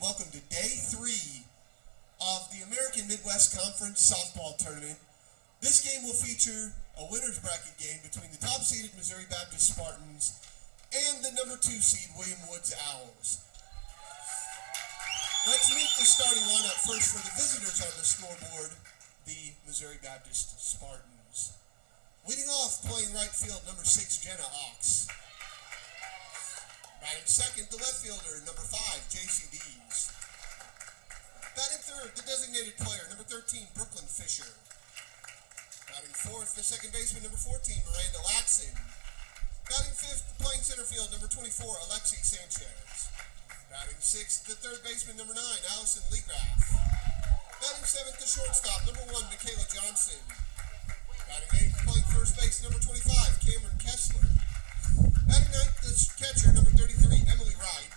welcome to Day 3 of the American Midwest Conference Softball Tournament. This game will feature a winner's bracket game between the top-seeded Missouri Baptist Spartans and the number 2 seed William Woods Owls. Let's meet the starting lineup first for the visitors on the scoreboard, the Missouri Baptist Spartans. Leading off, playing right field, number 6, Jenna Ox. Batting second, the left fielder, number 5, J.C. Dees. Batting third, the designated player, number 13, Brooklyn Fisher. Batting fourth, the second baseman, number 14, Miranda Latson. Batting fifth, playing center field, number 24, Alexi Sanchez. Batting sixth, the third baseman, number 9, Allison Leagraff. Batting seventh, the shortstop, number 1, Michaela Johnson. Batting eighth, playing first base, number 25, Cameron Kessler. Batting ninth, the catcher, number 33, Emily Wright.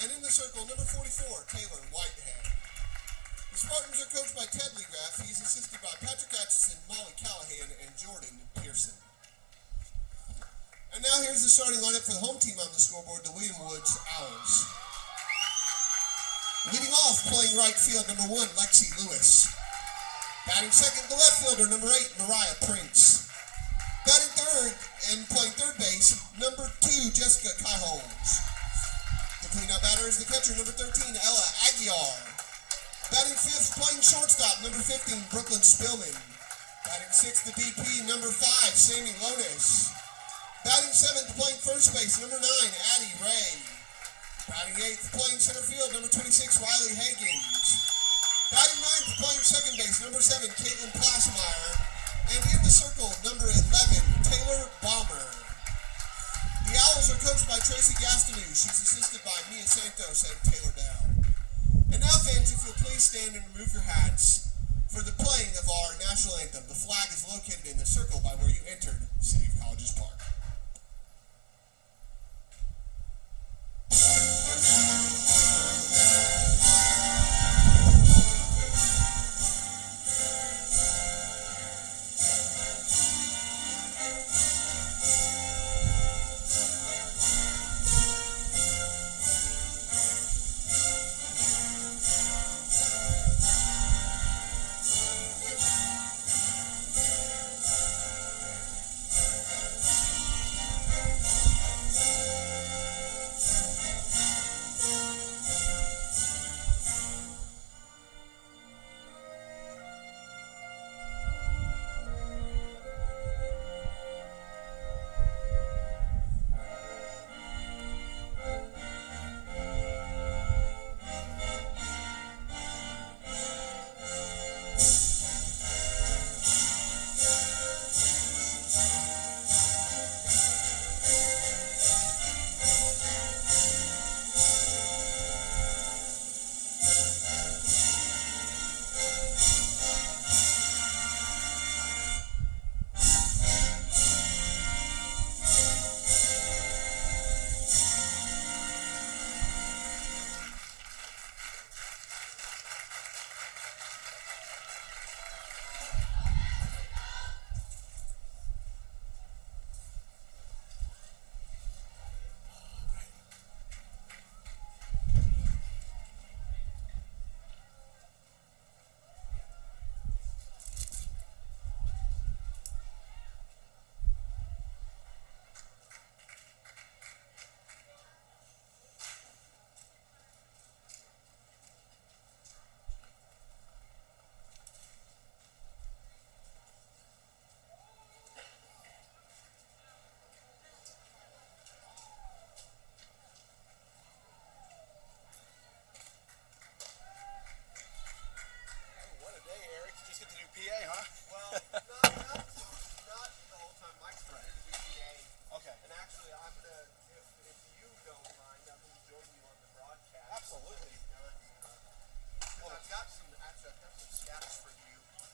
And in the circle, number 44, Taylor Whitehead. The Spartans are coached by Ted Leagraff. He's assisted by Patrick Atchison, Molly Callahan, and Jordan Pearson. And now here's the starting lineup for the home team on the scoreboard, the William Woods Owls. Leading off, playing right field, number 1, Lexi Lewis. Batting second, the left fielder, number 8, Mariah Prince. Batting third and playing third base, number 2, Jessica Kaiholmes. The cleanup batter is the catcher, number 13, Ella Aguiar. Batting fifth, playing shortstop, number 15, Brooklyn Spillman. Batting sixth, the DP, number 5, Sammy Lonis. Batting seventh, playing first base, number 9, Addie Ray. Batting eighth, playing center field, number 26, Riley Higgins. Batting ninth, playing second base, number 7, Caitlin Plassmeyer. And in the circle, number 11, Taylor Balmer. The Owls are coached by Tracy Gastineau. She's assisted by Mia Santos and Taylor Dow. And now, fans, if you'll please stand and remove your hats for the playing of our national anthem. The flag is located in the circle by where you entered City of Colleges Park.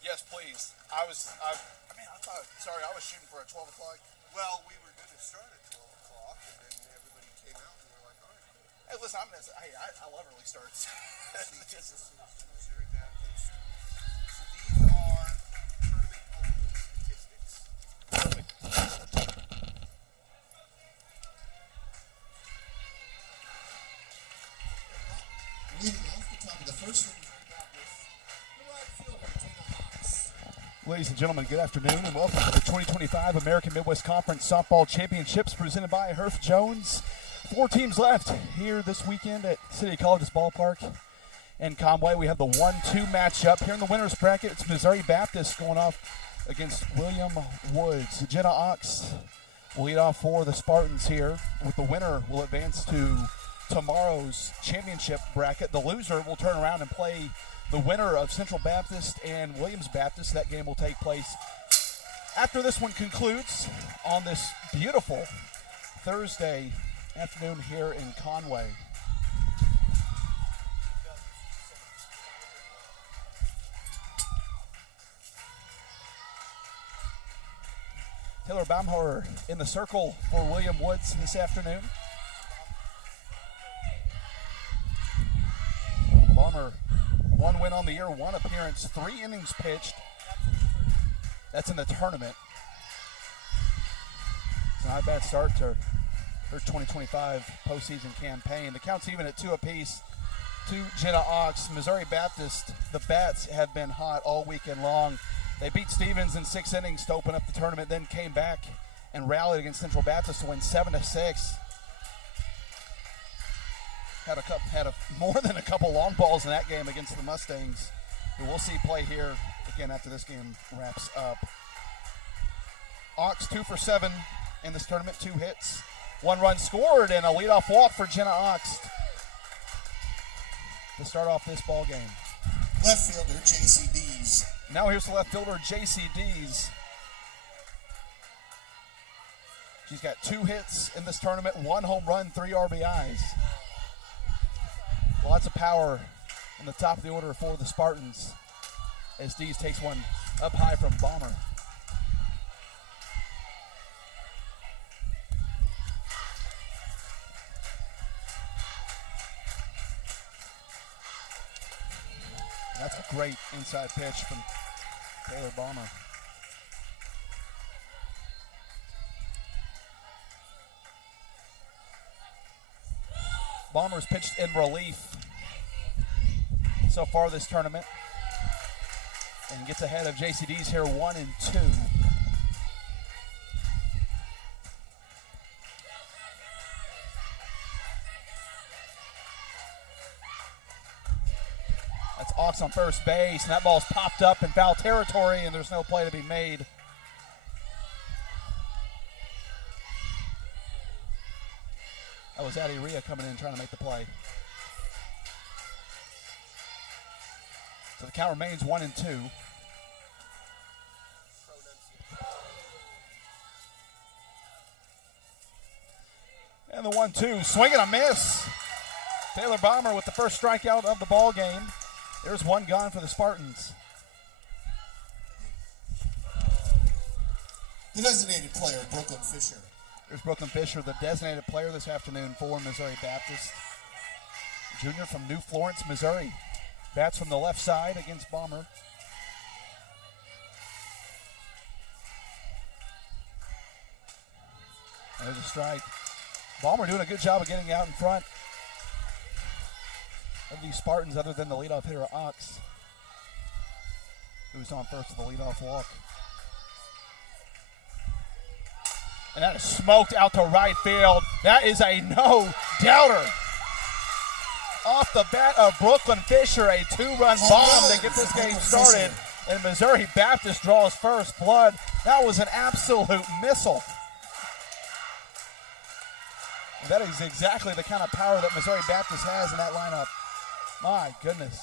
Yes, please. I was shooting for a 12 o'clock. Well, we were going to start at 12 o'clock, and then everybody came out, and we were like, all right. Hey, listen, I love early starts. This is Missouri Baptist. So these are tournament-only statistics. Perfect. Leading Ladies and gentlemen, good afternoon and welcome to the 2025 American Midwest Conference Softball Championships presented by Herff Jones. 4 teams left here this weekend at City College's ballpark in Conway. We have the 1-2 matchup here in the winner's bracket. It's Missouri Baptist going off against William Woods. Jenna Ox will lead off for the Spartans here. With the winner will advance to tomorrow's championship bracket. The loser will turn around and play the winner of Central Baptist and Williams Baptist. That game will take place after this one concludes on this beautiful Thursday afternoon here in Conway. Taylor Baumhauer in the circle for William Woods this afternoon. Bomber, 1 win on the year, 1 appearance, 3 innings pitched. That's in the tournament. It's not a bad start to her 2025 postseason campaign. The count's even at 2 apiece to Jenna Ox. Missouri Baptist, the Bats have been hot all weekend long. They beat Stevens in 6 innings to open up the tournament, then came back and rallied against Central Baptist to win 7-6. Had more than a couple long balls in that game against the Mustangs, who we'll see play here again after this game wraps up. Ox 2 for 7 in this tournament, 2 hits, 1 run scored, and a leadoff walk for Jenna Ox to start off this ball game. Left fielder, J.C. Dees. Now here's the left fielder, J.C. Dees. She's got 2 hits in this tournament, 1 home run, 3 RBIs. Lots of power in the top of the order for the Spartans as Dees takes one up high from Bomber. And that's a great inside pitch from Taylor Bomber. Bomber's pitched in relief so far this tournament and gets ahead of JCD's here 1-2. That's Ox on first base, and that ball's popped up in foul territory, and there's no play to be made. That was Addie Rhea coming in trying to make the play. So the count remains 1-2. And the 1-2, swing and a miss. Taylor Bomber with the first strikeout of the ball game. There's 1 gone for the Spartans. The designated player, Brooklyn Fisher. There's Brooklyn Fisher, the designated player this afternoon for Missouri Baptist. Junior from New Florence, Missouri. Bats from the left side against Bomber. There's a strike. Bomber doing a good job of getting out in front of these Spartans other than the leadoff hitter, Ox, who's on first with the leadoff walk. And that is smoked out to right field. That is a no-doubter. Off the bat of Brooklyn Fisher, a 2-run bomb to get this game started. And Missouri Baptist draws first blood. That was an absolute missile. And that is exactly the kind of power that Missouri Baptist has in that lineup. My goodness.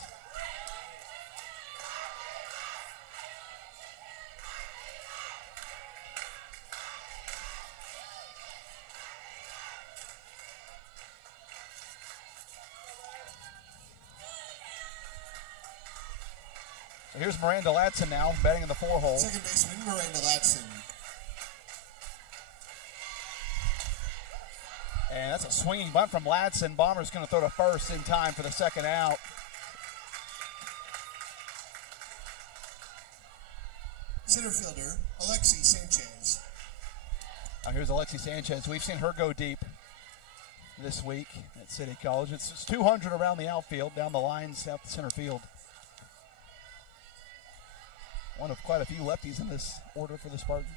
Here's Miranda Latson now, batting in the 4-hole. Second baseman, Miranda Latson. And that's a swinging bunt from Latson. Bomber's going to throw to first in time for the second out. Center fielder, Alexi Sanchez. Now here's Alexi Sanchez. We've seen her go deep this week at City College. It's 200 around the outfield, down the lines, out the center field. One of quite a few lefties in this order for the Spartans.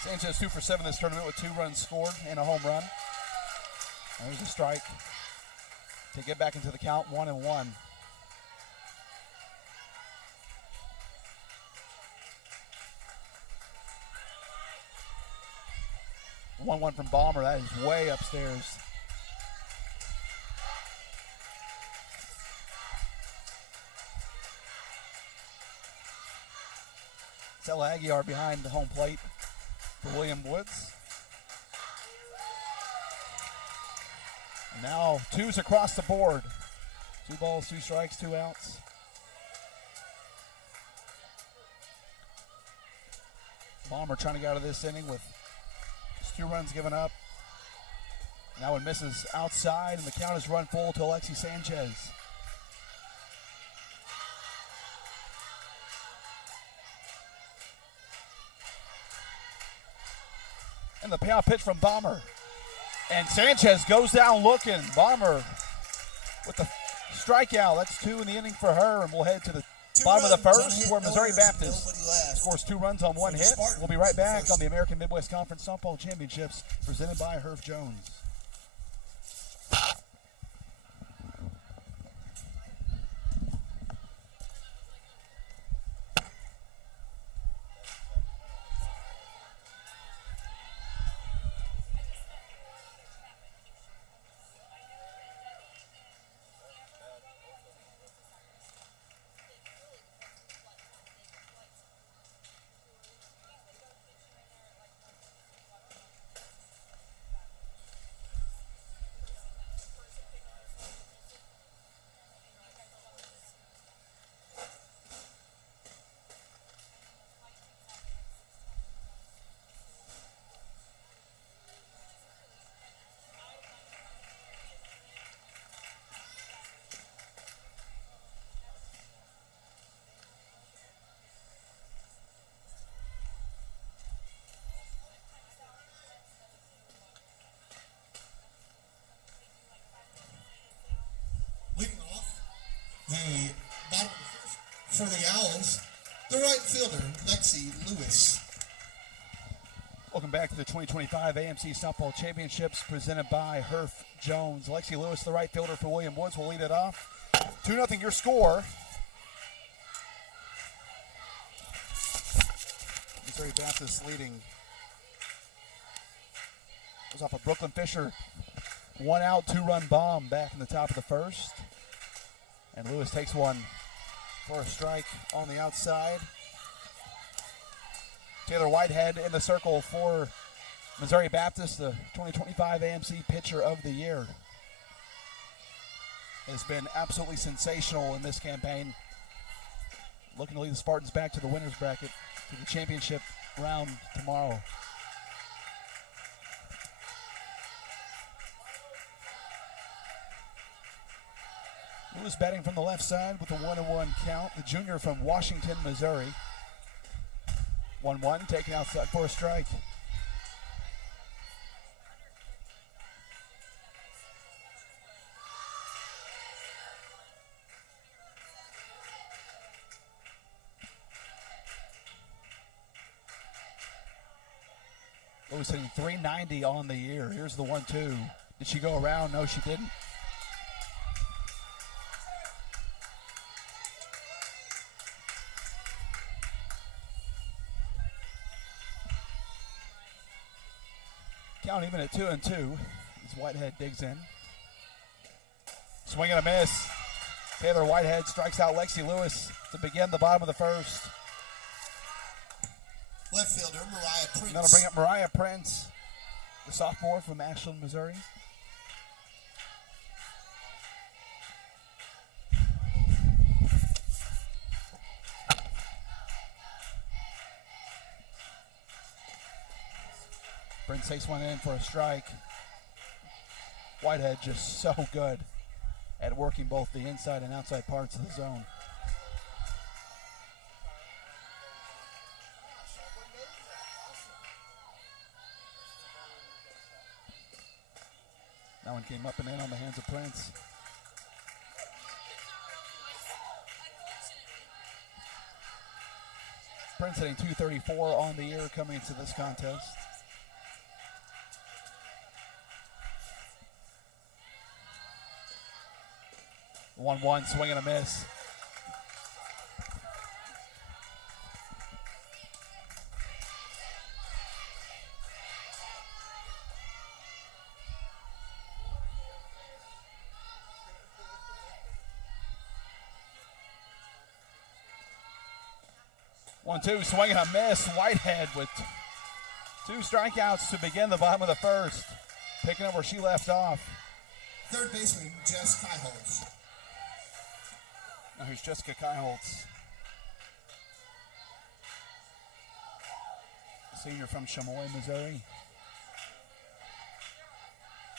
Sanchez 2 for 7 this tournament with 2 runs scored and a home run. There's a strike to get back into the count, 1-1. 1-1 from Bomber. That is way upstairs. Stella Aguiar behind the home plate for William Woods. And now 2s across the board. 2 balls, 2 strikes, 2 outs. Bomber trying to get out of this inning with just 2 runs given up. That one misses outside, and the count is run full to Alexi Sanchez. And the payoff pitch from Bomber. And Sanchez goes down looking. Bomber with the strikeout. That's 2 in the inning for her, and we'll head to the bottom of the first where Missouri Baptist scores 2 runs on 1 hit. We'll be right back on the American Midwest Conference Softball Championships presented by Herff Jones. Leading off the bottom of the first for the Owls, the right fielder, Lexi Lewis. Welcome back to the 2025 AMC Softball Championships presented by Herff Jones. Lexi Lewis, the right fielder for William Woods, will lead it off. 2-0 your score. Missouri Baptist leading. Goes off a Brooklyn Fisher 1 out, 2-run bomb back in the top of the first. And Lewis takes one for a strike on the outside. Taylor Whitehead in the circle for Missouri Baptist, the 2025 AMC Pitcher of the Year. Has been absolutely sensational in this campaign. Looking to lead the Spartans back to the winner's bracket, to the championship round tomorrow. Lewis batting from the left side with a 1-1 count. The junior from Washington, Missouri. 1-1, taken outside for a strike. Lewis hitting .390 on the year. Here's the 1-2. Did she go around? No, she didn't. Count even at 2-2 as Whitehead digs in. Swing and a miss. Taylor Whitehead strikes out Lexi Lewis to begin the bottom of the first. Left fielder, Mariah Prince. Going to bring up Mariah Prince, the sophomore from Ashland, Missouri. Prince takes one in for a strike. Whitehead just so good at working both the inside and outside parts of the zone. That one came up and in on the hands of Prince. Prince hitting 234 on the year coming into this contest. 1-1, swing and a miss. One, two, swing and a miss. Whitehead with 2 strikeouts to begin the bottom of the first. Picking up where she left off. Third baseman, Jess Kaiholz. Now here's Jessica Kaiholz. Senior from Chamois, Missouri.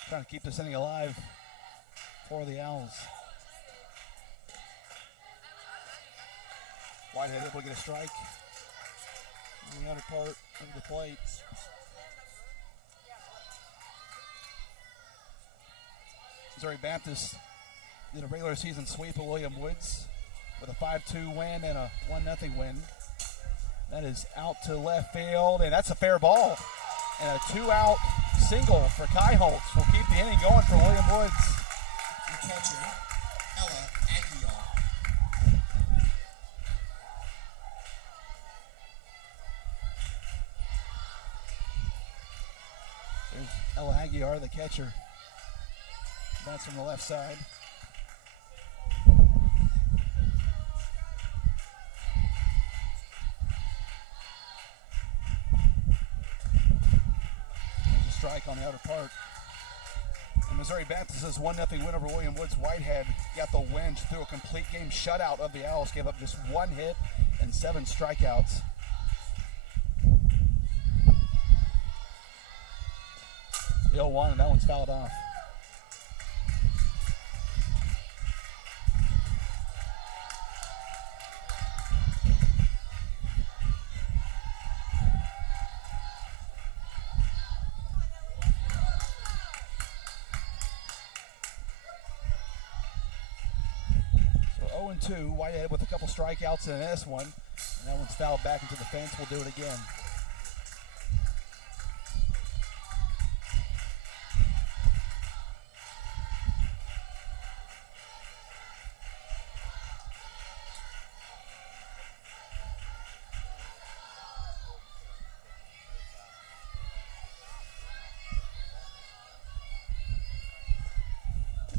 Trying to keep this inning alive for the Owls. Whitehead able to get a strike on the outer part of the plate. Missouri Baptist did a regular season sweep of William Woods with a 5-2 win and a 1-0 win. That is out to left field, and that's a fair ball. And a 2-out single for Kaiholz will keep the inning going for William Woods. The catcher, Ella Aguilar. There's Ella Aguilar, the catcher. That's from the left side. There's a strike on the outer part. And Missouri Baptist has 1-0 win over William Woods. Whitehead got the win through a complete game shutout of the Owls. Gave up just 1 hit and 7 strikeouts. The 0-1, and that one's fouled off. So 0-2, Whitehead with a couple strikeouts and an S1. And that one's fouled back into the fence. We'll do it again.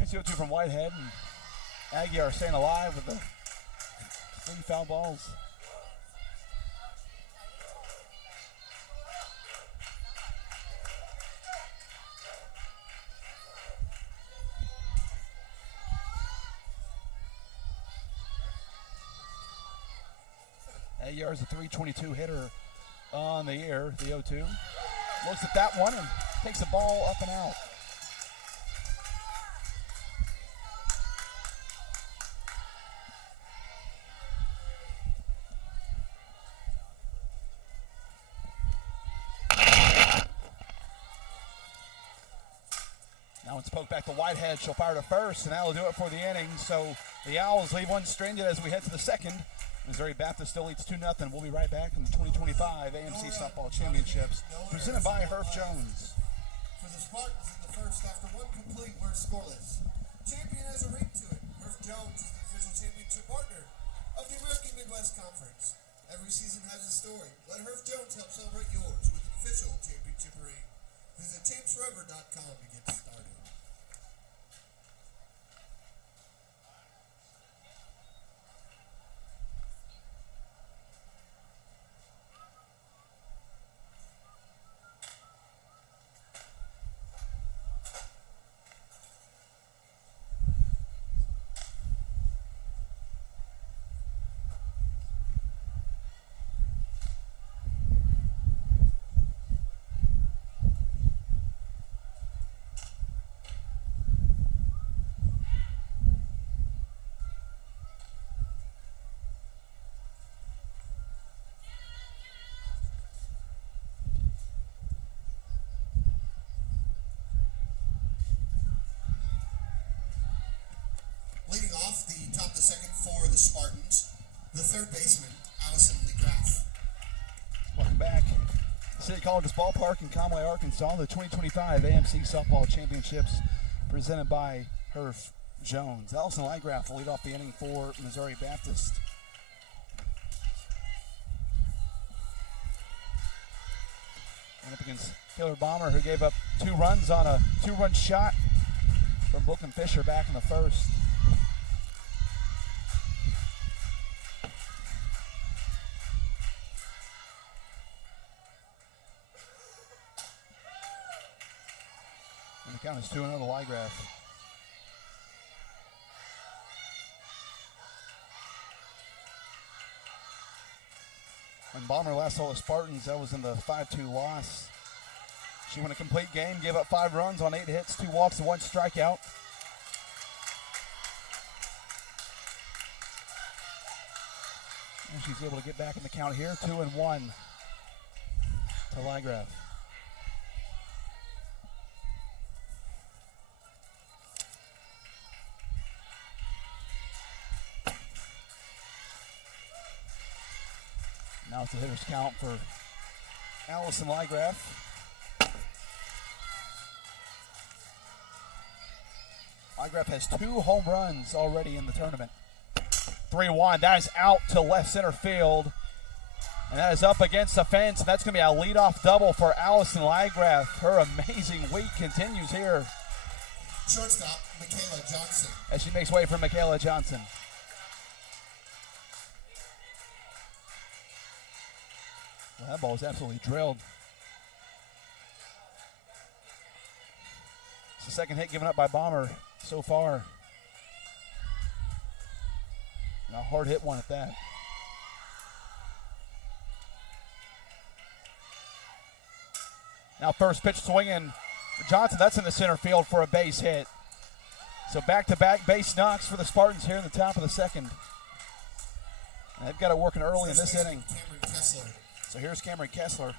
It's 0-2 from Whitehead, and Aguilar staying alive with the 3 foul balls. Aguilar's a .322 hitter on the year, the 0-2. Looks at that one and takes the ball up and out. Now it's poked back to Whitehead. She'll fire to first, and that'll do it for the inning. So the Owls leave one stranded as we head to the second. Missouri Baptist still leads 2-0. We'll be right back in the 2025 AMC Softball Championships, presented by Herf Jones. For the Spartans in the first, after one complete, we're scoreless. Champion has a ring to it. Herf Jones is the official championship partner of the American Midwest Conference. Every season has a story. Let Herf Jones help celebrate yours with an official championship ring. Visit champsforever.com to get started. third baseman, Allison McGrath. Welcome back. City College's Ballpark in Conway, Arkansas. The 2025 AMC Softball Championships presented by Herf Jones. Allison Lygraff will lead off the inning for Missouri Baptist. And up against Taylor Bomber, who gave up 2 runs on a 2-run shot from Bookham Fisher back in the first. And the count is 2-0 to Lygraff. When Bomber last saw the Spartans, that was in the 5-2 loss. She won a complete game, gave up 5 runs on 8 hits, 2 walks, and 1 strikeout. And she's able to get back in the count here, 2-1 to Lygraff. Now it's a hitter's count for Allison Lygraff. Lygraff has 2 home runs already in the tournament. 3-1. That is out to left center field. And that is up against the fence. And that's going to be a leadoff double for Allison Lygraff. Her amazing week continues here Shortstop, Michaela Johnson. as she makes way for Michaela Johnson. Well, that ball is absolutely drilled. It's the second hit given up by Bomber so far. And a hard hit one at that. Now first pitch swinging for Johnson. That's in the center field for a base hit. So back-to-back base knocks for the Spartans here in the top of the second. And they've got it working early in this inning. Cameron Kessler. So here's Cameron Kessler.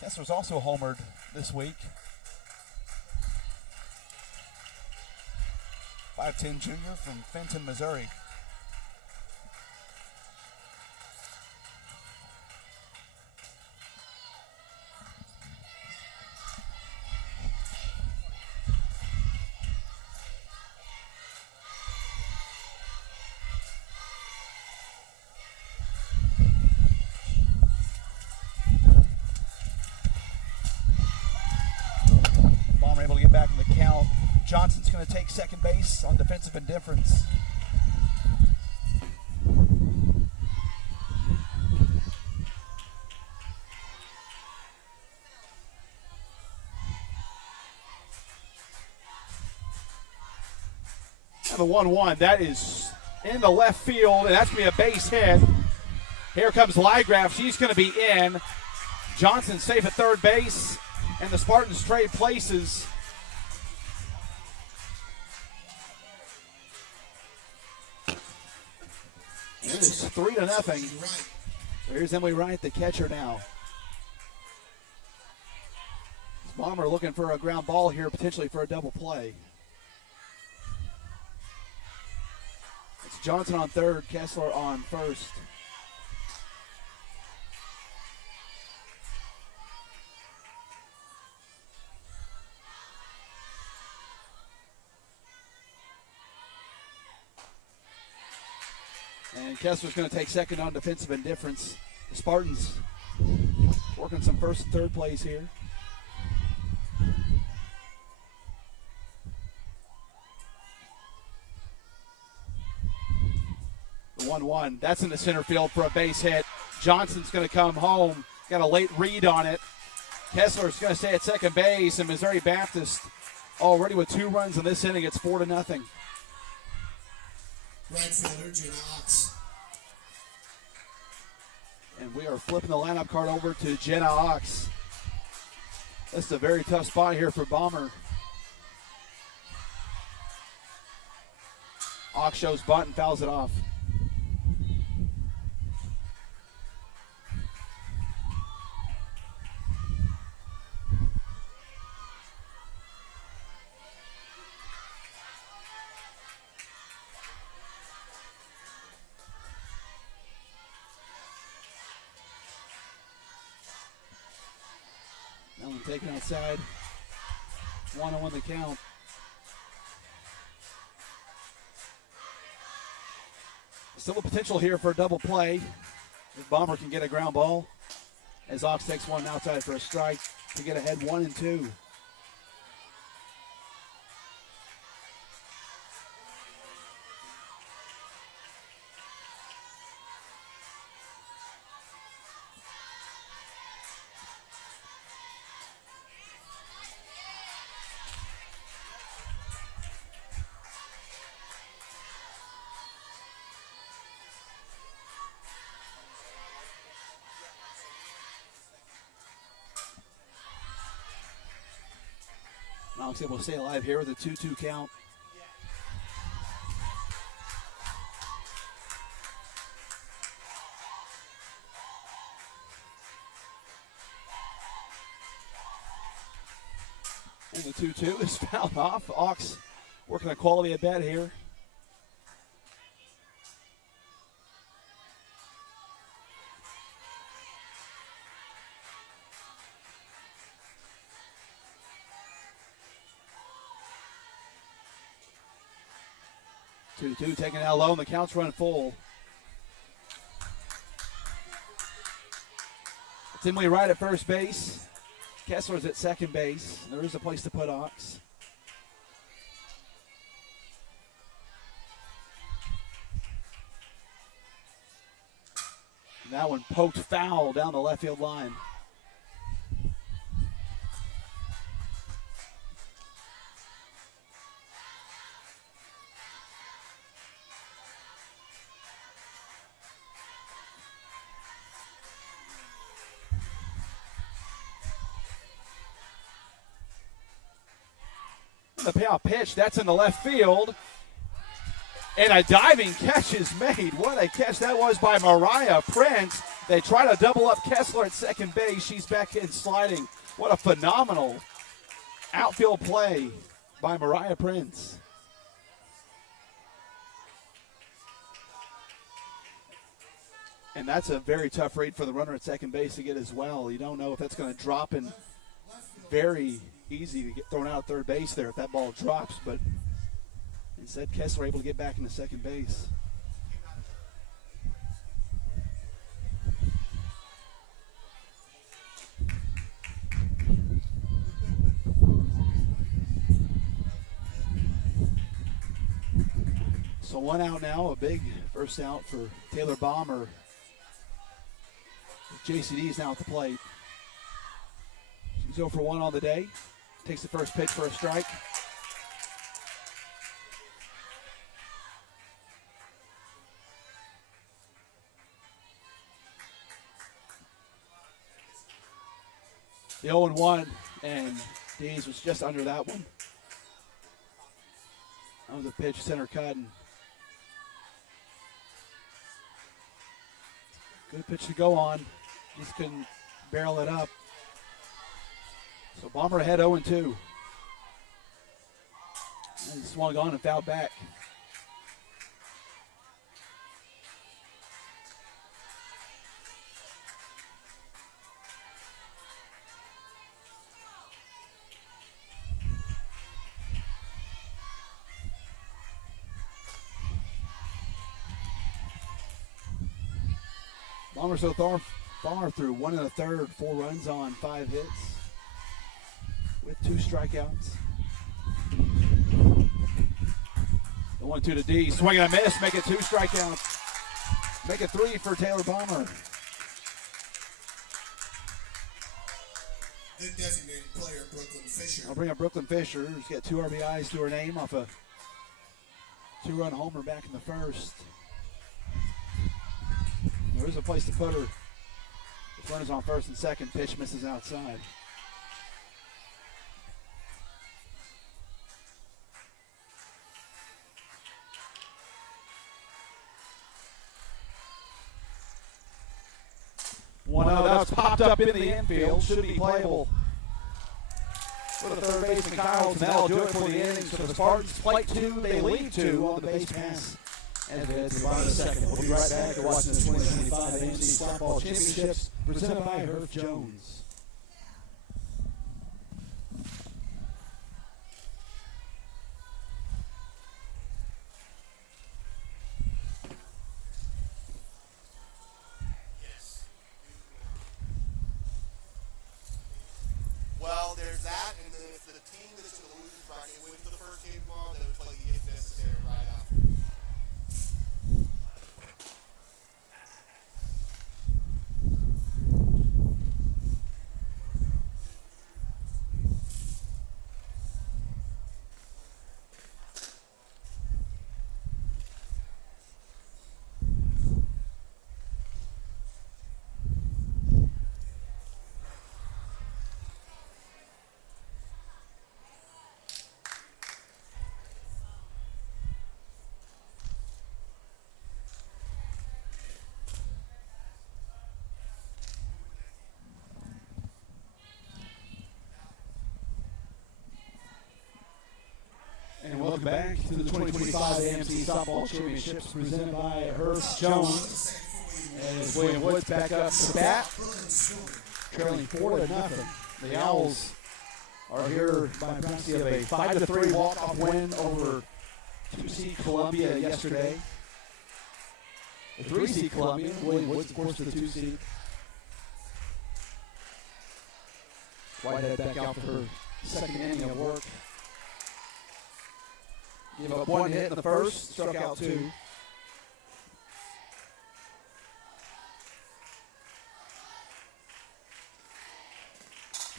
Kessler's also homered this week. 5'10" junior from Fenton, Missouri. Bomber able to get back in the count. Johnson's going to take second base on defensive indifference. And the 1-1, that is in the left field, and that's going to be a base hit. Here comes Lygraff. She's going to be in. Johnson safe at third base, and the Spartans trade places. It is 3-0. So here's Emily Wright, the catcher now. Bomber looking for a ground ball here, potentially for a double play. It's Johnson on third, Kessler on first. And Kessler's going to take second on defensive indifference. The Spartans working some first and third plays here. The 1-1, that's in the center field for a base hit. Johnson's going to come home. Got a late read on it. Kessler's going to stay at second base, and Missouri Baptist already with 2 runs in this inning. It's 4-0. Right fielder, Jenna Ox. And we are flipping the lineup card over to Jenna Ox. That's a very tough spot here for Bomber. Ox shows bunt and fouls it off. Taken outside. 1-1 the count. Still a potential here for a double play. If Bomber can get a ground ball. As Ox takes one outside for a strike to get ahead 1-2. Knox able to stay alive here with a 2-2 count. And the 2-2 is fouled off. Ox working a quality at bat here. Two taken out low, and the count's run full. It's Emily Wright at first base. Kessler's at second base. There is a place to put Ox. And that one poked foul down the left field line. The payoff pitch, that's in the left field. And a diving catch is made. What a catch that was by Mariah Prince. They try to double up Kessler at second base. She's back in sliding. What a phenomenal outfield play by Mariah Prince. And that's a very tough read for the runner at second base to get as well. You don't know if that's going to drop in. Very easy to get thrown out at third base there if that ball drops, but instead Kessler able to get back into second base. So one out now, a big first out for Taylor Bomber. JCD is now at the plate. She's 0 for 1 on the day. Takes the first pitch for a strike. The 0-1, and Dees was just under that one. That was a pitch, center cut, and good pitch to go on. Just couldn't barrel it up. So Bomber ahead 0-2. And swung on and fouled back. Bomber so far through 1 1/3, 4 runs on 5 hits with 2 strikeouts. The 1-2 to D, swing and a miss, make it 2 strikeouts. Make it 3 for Taylor Bomber. The designated player, Brooklyn Fisher. I'll bring up Brooklyn Fisher, who's got 2 RBIs to her name off a 2-run homer back in the first. There is a place to put her. The runners on first and second. Pitch misses outside. One out. That's popped up in the infield. Should be playable for the third baseman Kyle. And that'll do it for the innings for the Spartans. Flight 2. They lead 2 on the base pass. As we head to the bottom of the second, we'll be right back to watching the 2025 AMC Softball Championships presented by Herf Jones. that, and then if the team that's in the losers bracket wins the first game tomorrow, they would play the if necessary right after. And welcome back to the 2025 AMC Softball Championships presented by Hearst Jones. As William Woods back up to bat, trailing 4-0. The Owls are here by proxy of a 5-3 walk-off win over 2-seed Columbia yesterday. The 3-seed Columbia, William Woods, of course, the 2-seed. Whitehead back out for her second inning of work. Gave up one hit in the first, struck out 2.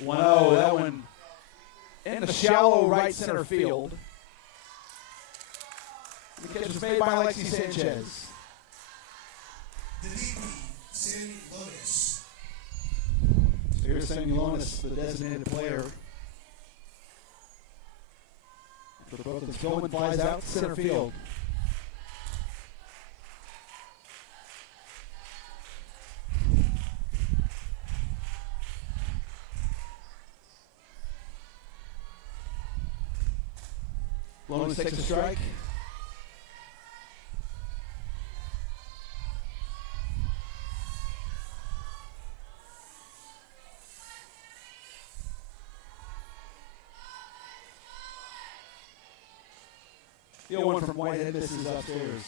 Oh, that one in the shallow right center field. The catch was made by Alexi Sanchez. The DP, Sandy Lotus. So here's Sandy Lotus, the designated player. For the Brooklyn Tillman flies out to center field. Lotus takes a strike. The 0-1 from Whitehead misses upstairs.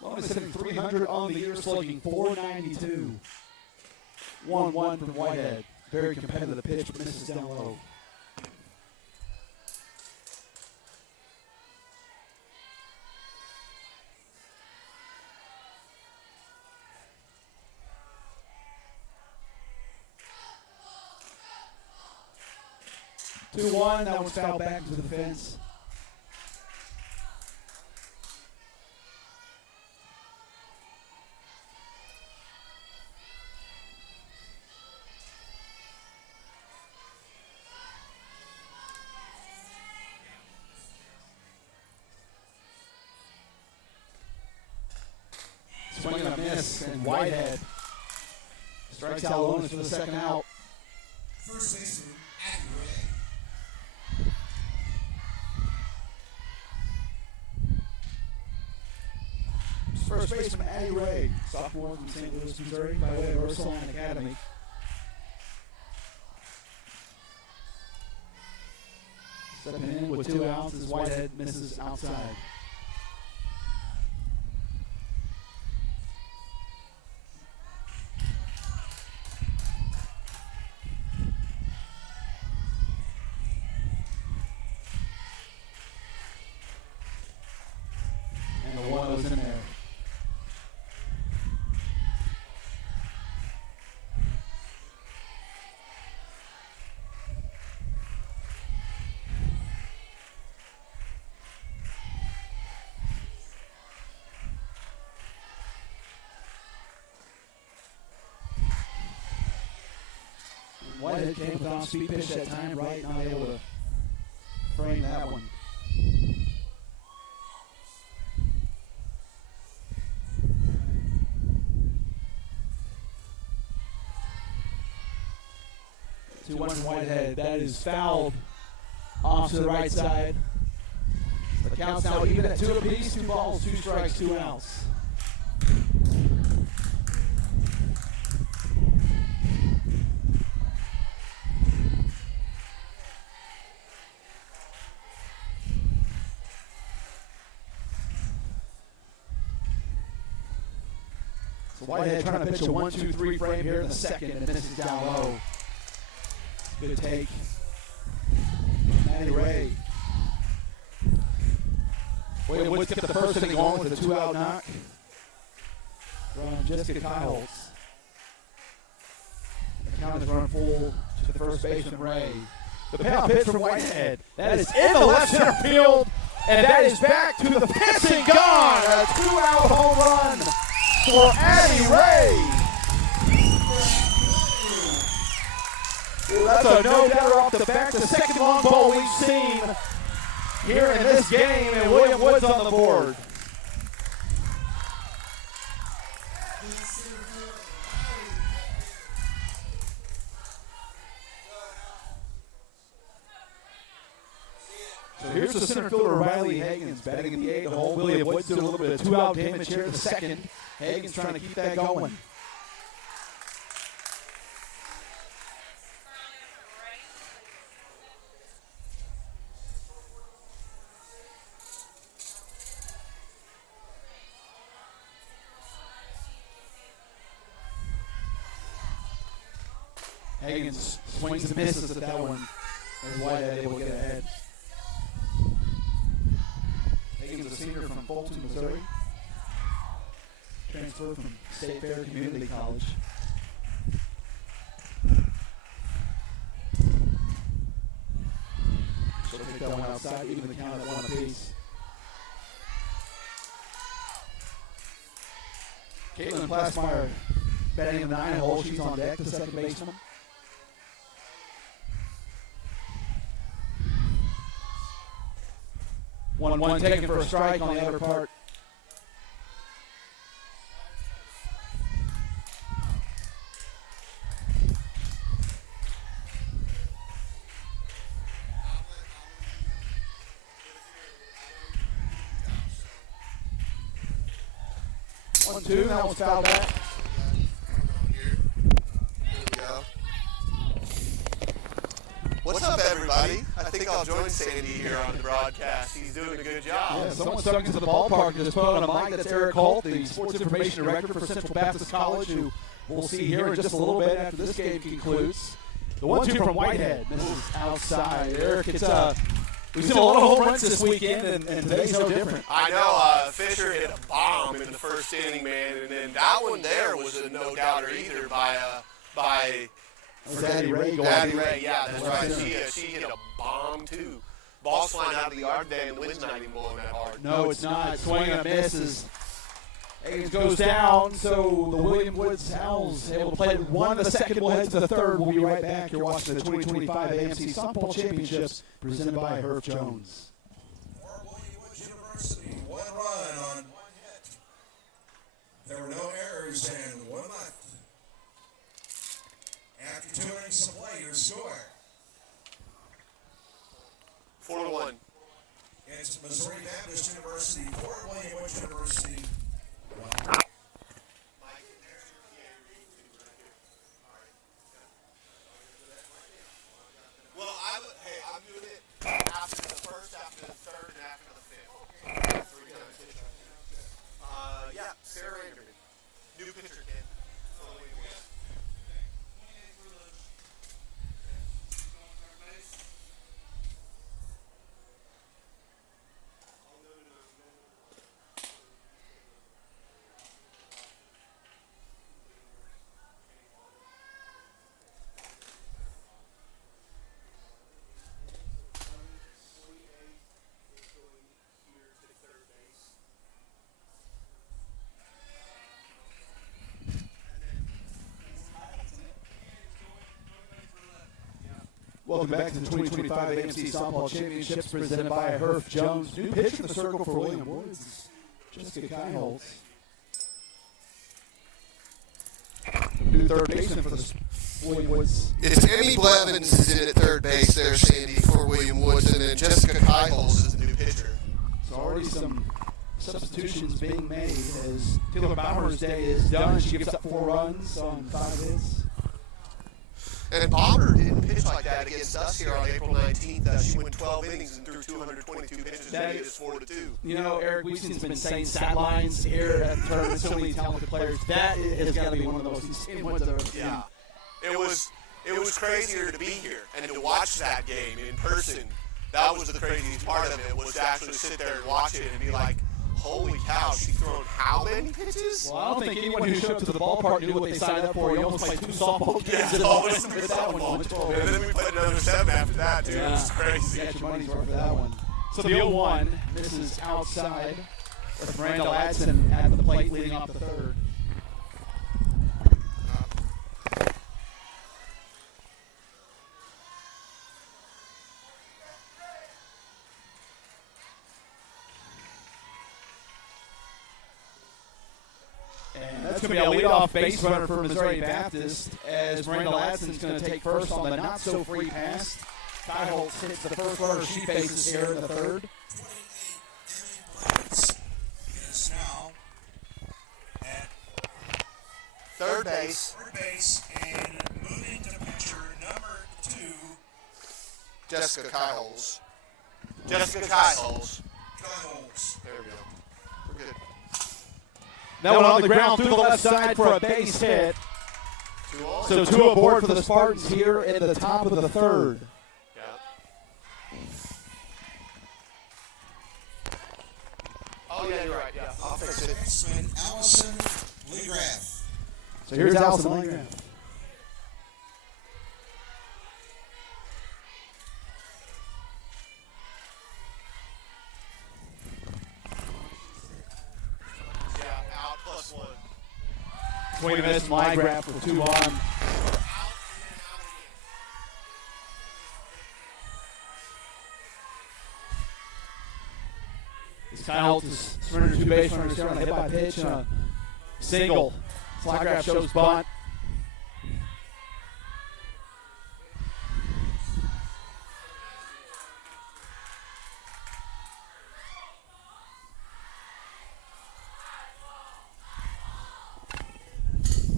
Lotus hitting .300 on the year, slugging .492. 1-1 from Whitehead. Very competitive pitch, but misses down low. Two-one, that one's fouled back into the fence. Swing and a miss, and Whitehead strikes out Lonis for the second out. First baseman, Abby Ray. First baseman Addie Ray, sophomore from St. Louis, Missouri, by way of Ursuline Academy. Stepping in with 2 outs as Whitehead misses outside. And the 1 was in there. Whitehead came with on-speed pitch that time, right? Not able to frame that one. Two one from Whitehead. That is fouled off to the right side. The count's now even at 2 apiece. 2 balls, 2 strikes, 2 outs. So Whitehead trying to pitch a 1-2-3 frame here in the second and misses down low. Good take. Matty Ray. William Woods kept the first inning going with a 2-out knock from Jessica Kyles. The count is run full to the first baseman, Ray. The payoff pitch from Whitehead. That is in the left center field, and that is back to the fence and gone. A 2-out home run for Addie Ray. Well, that's a no-doubter off the back. The second long ball we've seen here in this game, and William Woods on the board. So here's the center fielder, Riley Hagens, batting in the 8th hole. William Woods doing a little bit of 2-out damage here in the second. Hagens trying to keep that going. Hagens swings and misses at that one as Whitehead able to get ahead. Hagens is a senior from Fulton, Missouri. Transferred from State Fair Community College. She'll pick that one outside, even the count at 1 apiece. Caitlin Plassmeyer batting in the 9 hole. She's on deck, the second baseman. One taken for a strike on the other part. One, two, that one's fouled back. What's up, everybody? I think I'll join Sandy here on the broadcast. He's doing a good job. Yeah, someone stuck into the ballpark and just put on a mic. That's Eric Holt, the sports information director for Central Baptist College, who we'll see here in just a little bit after this game concludes. The 1-2 from Whitehead. This is outside. Eric, it's we've seen a lot of home runs this weekend, and today's no different. I know Fisher hit a bomb in the first inning, man, and then that one there was a no-doubter either by Addie Ray. Addie Ray, yeah, that's right. She hit a bomb too. Ball's flying out of the yard there, and the wind's not even blowing that hard. No, it's not. Swing and a miss as Hagens goes down, so the William Woods Owls able to play one in the second. We'll head to the third. We'll be right back. You're watching the 2025 AMC Softball Championships presented by Herff Jones. For William Woods University, 1 run on 1 hit. There were no errors and 1 left. After 2 innings of play, your score. 4-1. It's Missouri Baptist University 4, William Woods University 1. Well, I'm doing it after the first, after the third, and after the fifth. 3 times. Yeah, Sarah Anderman. New pitcher, kid. Welcome back to the 2025 AMC Softball Championships presented by Herff Jones. New pitch in the circle for William Woods. Jessica Kyles. New third baseman for the William Woods. It's Emmy Blevins is in at third base there, Sandy, for William Woods, and then Jessica Kyles is the new pitcher. So already some substitutions being made as Taylor Bauer's day is done. She gives up 4 runs on 5 hits. And Bomber didn't pitch like that against us here on April 19th. She went 12 innings and threw 222 pitches and beat us 4-2. You know, Eric Weason's been saying stat lines here at the tournament. So many talented players. That has got to be one of the most insane ones I've ever seen. Yeah, it was crazier to be here and to watch that game in person. That was the craziest part of it, was to actually sit there and watch it and be like, holy cow, she's thrown how many pitches? Well, I don't think anyone who showed up to the ballpark knew what they signed up for. You almost played 2 softball games in that one. And then we played another 7 after that, too. It was crazy. You got your money's worth for that one. So the 0-1 misses outside with Miranda Ladson at the plate leading off the third. And that's going to be a leadoff base runner for Missouri Baptist, as Miranda Ladson's going to take first on the not-so-free pass. Ty Holtz hits the first runner she faces here in the third. 28 points is now at Third base. and moving to pitcher number 2. Jessica Kyholes. Jessica Kyholes. Kyles. There we go. We're good. That one on the ground through the left side for a base hit. 2 on. So 2 aboard for the Spartans here in the top of the third. Yeah. Oh, yeah, you're right. Yeah, I'll fix it. Baseman Allison Legraff. So here's Allison Landgraf. Yeah, out +1. Swing and miss, Landgraf for 2 on. Ty Holtz is surrendered 2 base runners here on a hit by pitch and a single. Landgraf shows bunt.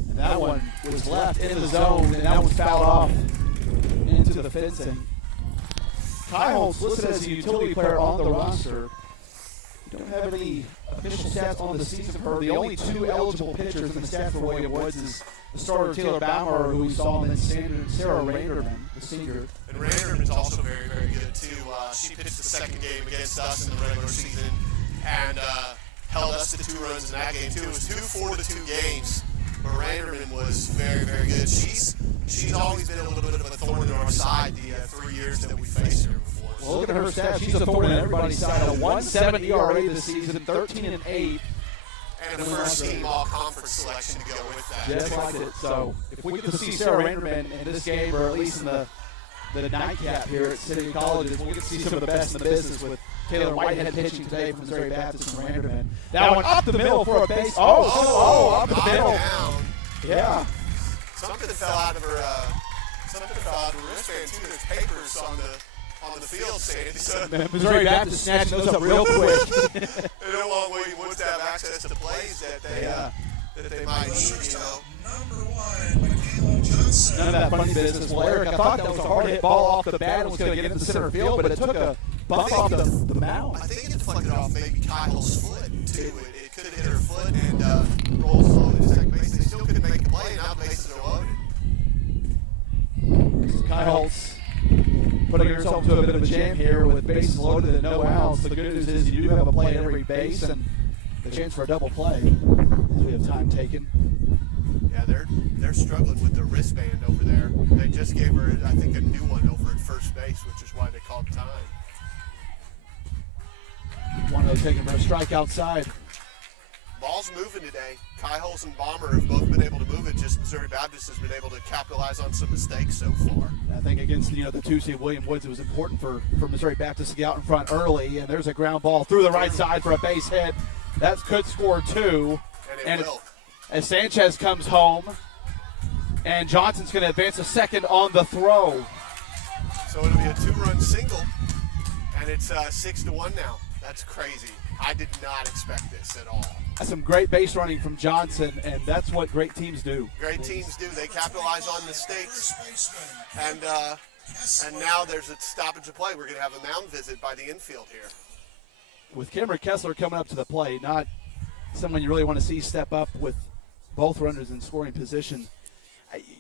And that one was left in the zone, and that one's fouled off into the fencing. Ty Holtz listed as a utility player on the roster. We don't have any official stats on the season for her. The only 2 eligible pitchers in the stats for William Woods is the starter Taylor Baumer, who we saw, and then Sarah Randerman, the senior. And Randerman's also very, very good, too. She pitched the second game against us in the regular season and held us to 2 runs in that game, too. It was 2 4-2 games, but Randerman was very, very good. She's always been a little bit of a thorn in our side the 3 years that we faced her before. Well, look at her stats. She's a thorn in everybody's side. A 1.7 ERA this season, 13-8. And a first-team all-conference selection to go with that. Just like it. So if we get to see Sarah Randerman in this game, or at least in the nightcap here at City Colleges, we'll get to see some of the best in the business with Taylor Whitehead pitching today from Missouri Baptist and Randerman. That one up the middle for a base. Up the middle. Down. Yeah. Something fell out of her wristband, too. There's papers on the field saying so. Missouri Baptist snatching those up real quick. They don't want William Woods to have access to plays that they might need, you know. Number 1, Michaela Johnson. None of that funny business. Well, Eric, I thought that was a hard hit ball off the bat and was going to get into center field, but it took a bump off the mound. I think it deflected off maybe Kyle's foot, too. It could have hit her foot and rolled slowly to second base. They still couldn't make the play, and now the bases are loaded. Kai Holtz putting herself to a bit of a jam here with bases loaded and no outs. The good news is you do have a play at every base and the chance for a double play as we have time taken. Yeah, they're struggling with the wristband over there. They just gave her, I think, a new one over at first base, which is why they called time. One of those taken for a strike outside. Ball's moving today. Kai Holtz and Bomber have both been able to move it. Just Missouri Baptist has been able to capitalize on some mistakes so far. I think against the 2-seed William Woods, it was important for Missouri Baptist to get out in front early. And there's a ground ball through the right side for a base hit. That could score 2. And it will. As Sanchez comes home, and Johnson's going to advance a second on the throw. So it'll be a 2-run single. And it's 6-1 now. That's crazy. I did not expect this at all. That's some great base running from Johnson, and that's what great teams do. Great teams do. They capitalize on mistakes. And now there's a stoppage of play. We're going to have a mound visit by the infield here. With Cameron Kessler coming up to the plate, not someone you really want to see step up with both runners in scoring position,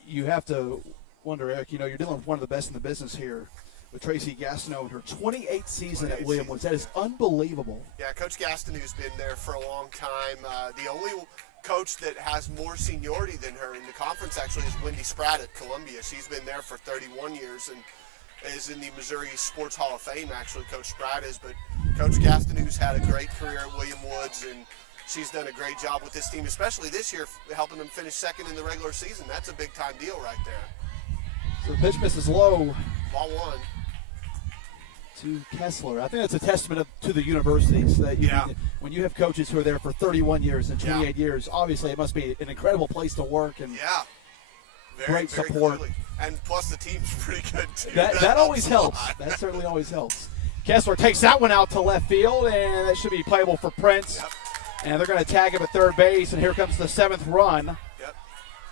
you have to wonder, Eric, you're dealing with one of the best in the business here with Tracy Gastineau in her 28th season at William Woods. That is unbelievable. Yeah, Coach Gastineau's been there for a long time. The only coach that has more seniority than her in the conference actually is Wendy Spratt at Columbia. She's been there for 31 years and is in the Missouri Sports Hall of Fame, actually, Coach Spratt is. But Coach Gastineau's had a great career at William Woods, and she's done a great job with this team, especially this year, helping them finish second in the regular season. That's a big-time deal right there. So the pitch misses low. Ball one. To Kessler. I think that's a testament to the universities that when you have coaches who are there for 31 years and 28 years, obviously it must be an incredible place to work and great support. Clearly. And plus the team's pretty good too. That always helps. That certainly always helps. Kessler takes that one out to left field, and that should be playable for Prince. Yep. And they're going to tag him at third base, and here comes the 7th run. Yep.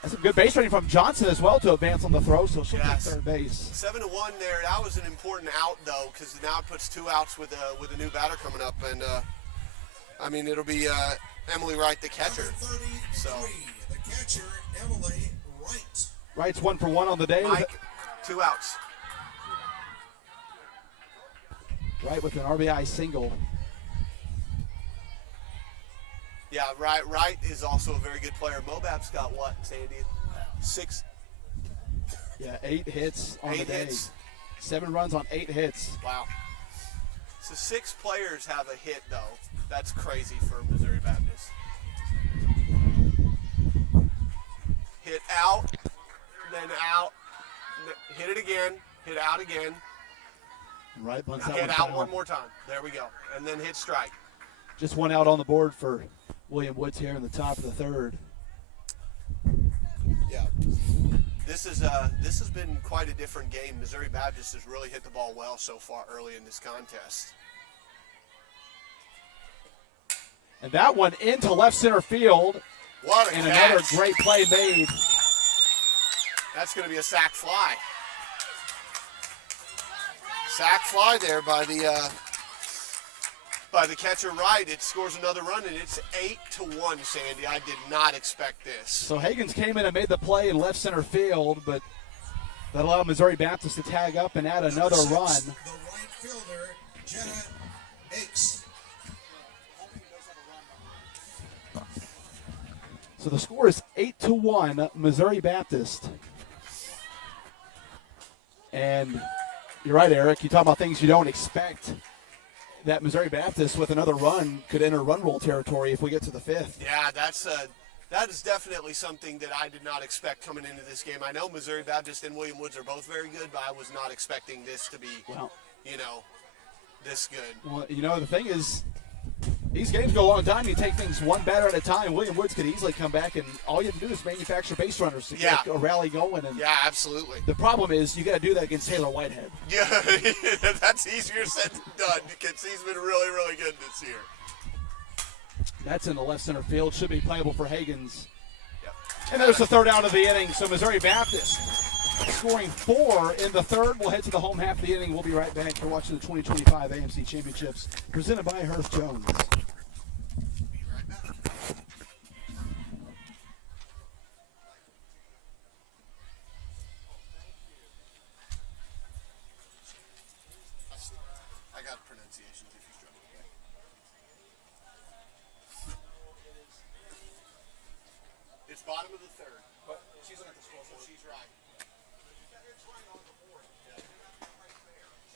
That's some good base running from Johnson as well to advance on the throw, so she'll take third base. 7-1 there. That was an important out though, because now it puts 2 outs with a new batter coming up, and it'll be Emily Wright, the catcher. So the catcher, Emily Wright. Wright's 1 for 1 on the day. Mike, 2 outs. Wright with an RBI single. Yeah, Wright is also a very good player. Mobap's got what, Sandy? 6. Yeah, 8 hits on the day. Hits. 7 runs on 8 hits. Wow. So 6 players have a hit, though. That's crazy for Missouri Baptist. Hit out, then out, hit it again, hit out again. Right, bunts that Hit one out down. one more time. There we go. And then hit strike. Just 1 out on the board for William Woods here in the top of the 3rd. Yeah. This has been quite a different game. Missouri Baptist has really hit the ball well so far early in this contest. And that one into left center field. What a and catch. another great play made. That's going to be a sac fly. Sac fly there by the catcher Wright. It scores another run, and it's 8-1, Sandy. I did not expect this. So Higgins came in and made the play in left center field, but that allowed Missouri Baptist to tag up and add another run. The right fielder, Jenna Akes. So the score is 8-1, Missouri Baptist. And you're right, Eric. You talk about things you don't expect. That Missouri Baptist with another run could enter run roll territory if we get to the 5th. Yeah, that is definitely something that I did not expect coming into this game. I know Missouri Baptist and William Woods are both very good, but I was not expecting this to be, this good. Well, the thing is, these games go a long time. You take things one batter at a time. William Woods could easily come back, and all you have to do is manufacture base runners to get a rally going. And yeah, absolutely. the problem is you got to do that against Taylor Whitehead. Yeah, that's easier said than done because he's been really, really good this year. That's in the left center field. Should be playable for Higgins. Yep. And there's the 3rd out of the inning. So Missouri Baptist scoring 4 in the 3rd. We'll head to the home half of the inning. We'll be right back. You're watching the 2025 AMC Championships presented by Hearth Jones. Be right back. I got pronunciations if you struggle with that. It's bottom of the 3rd. But she's looking at the score, so she's right. It's right on the board.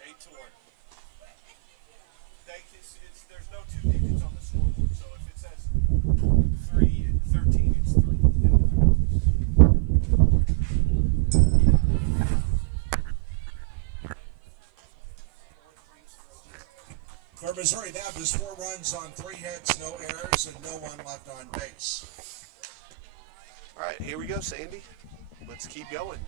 8-1. There's no 2 digits on the scoreboard, so if it says 13, it's 3. For Missouri Baptist, 4 runs on 3 hits, no errors, and no one left on base. All right, here we go, Sandy. Let's keep going.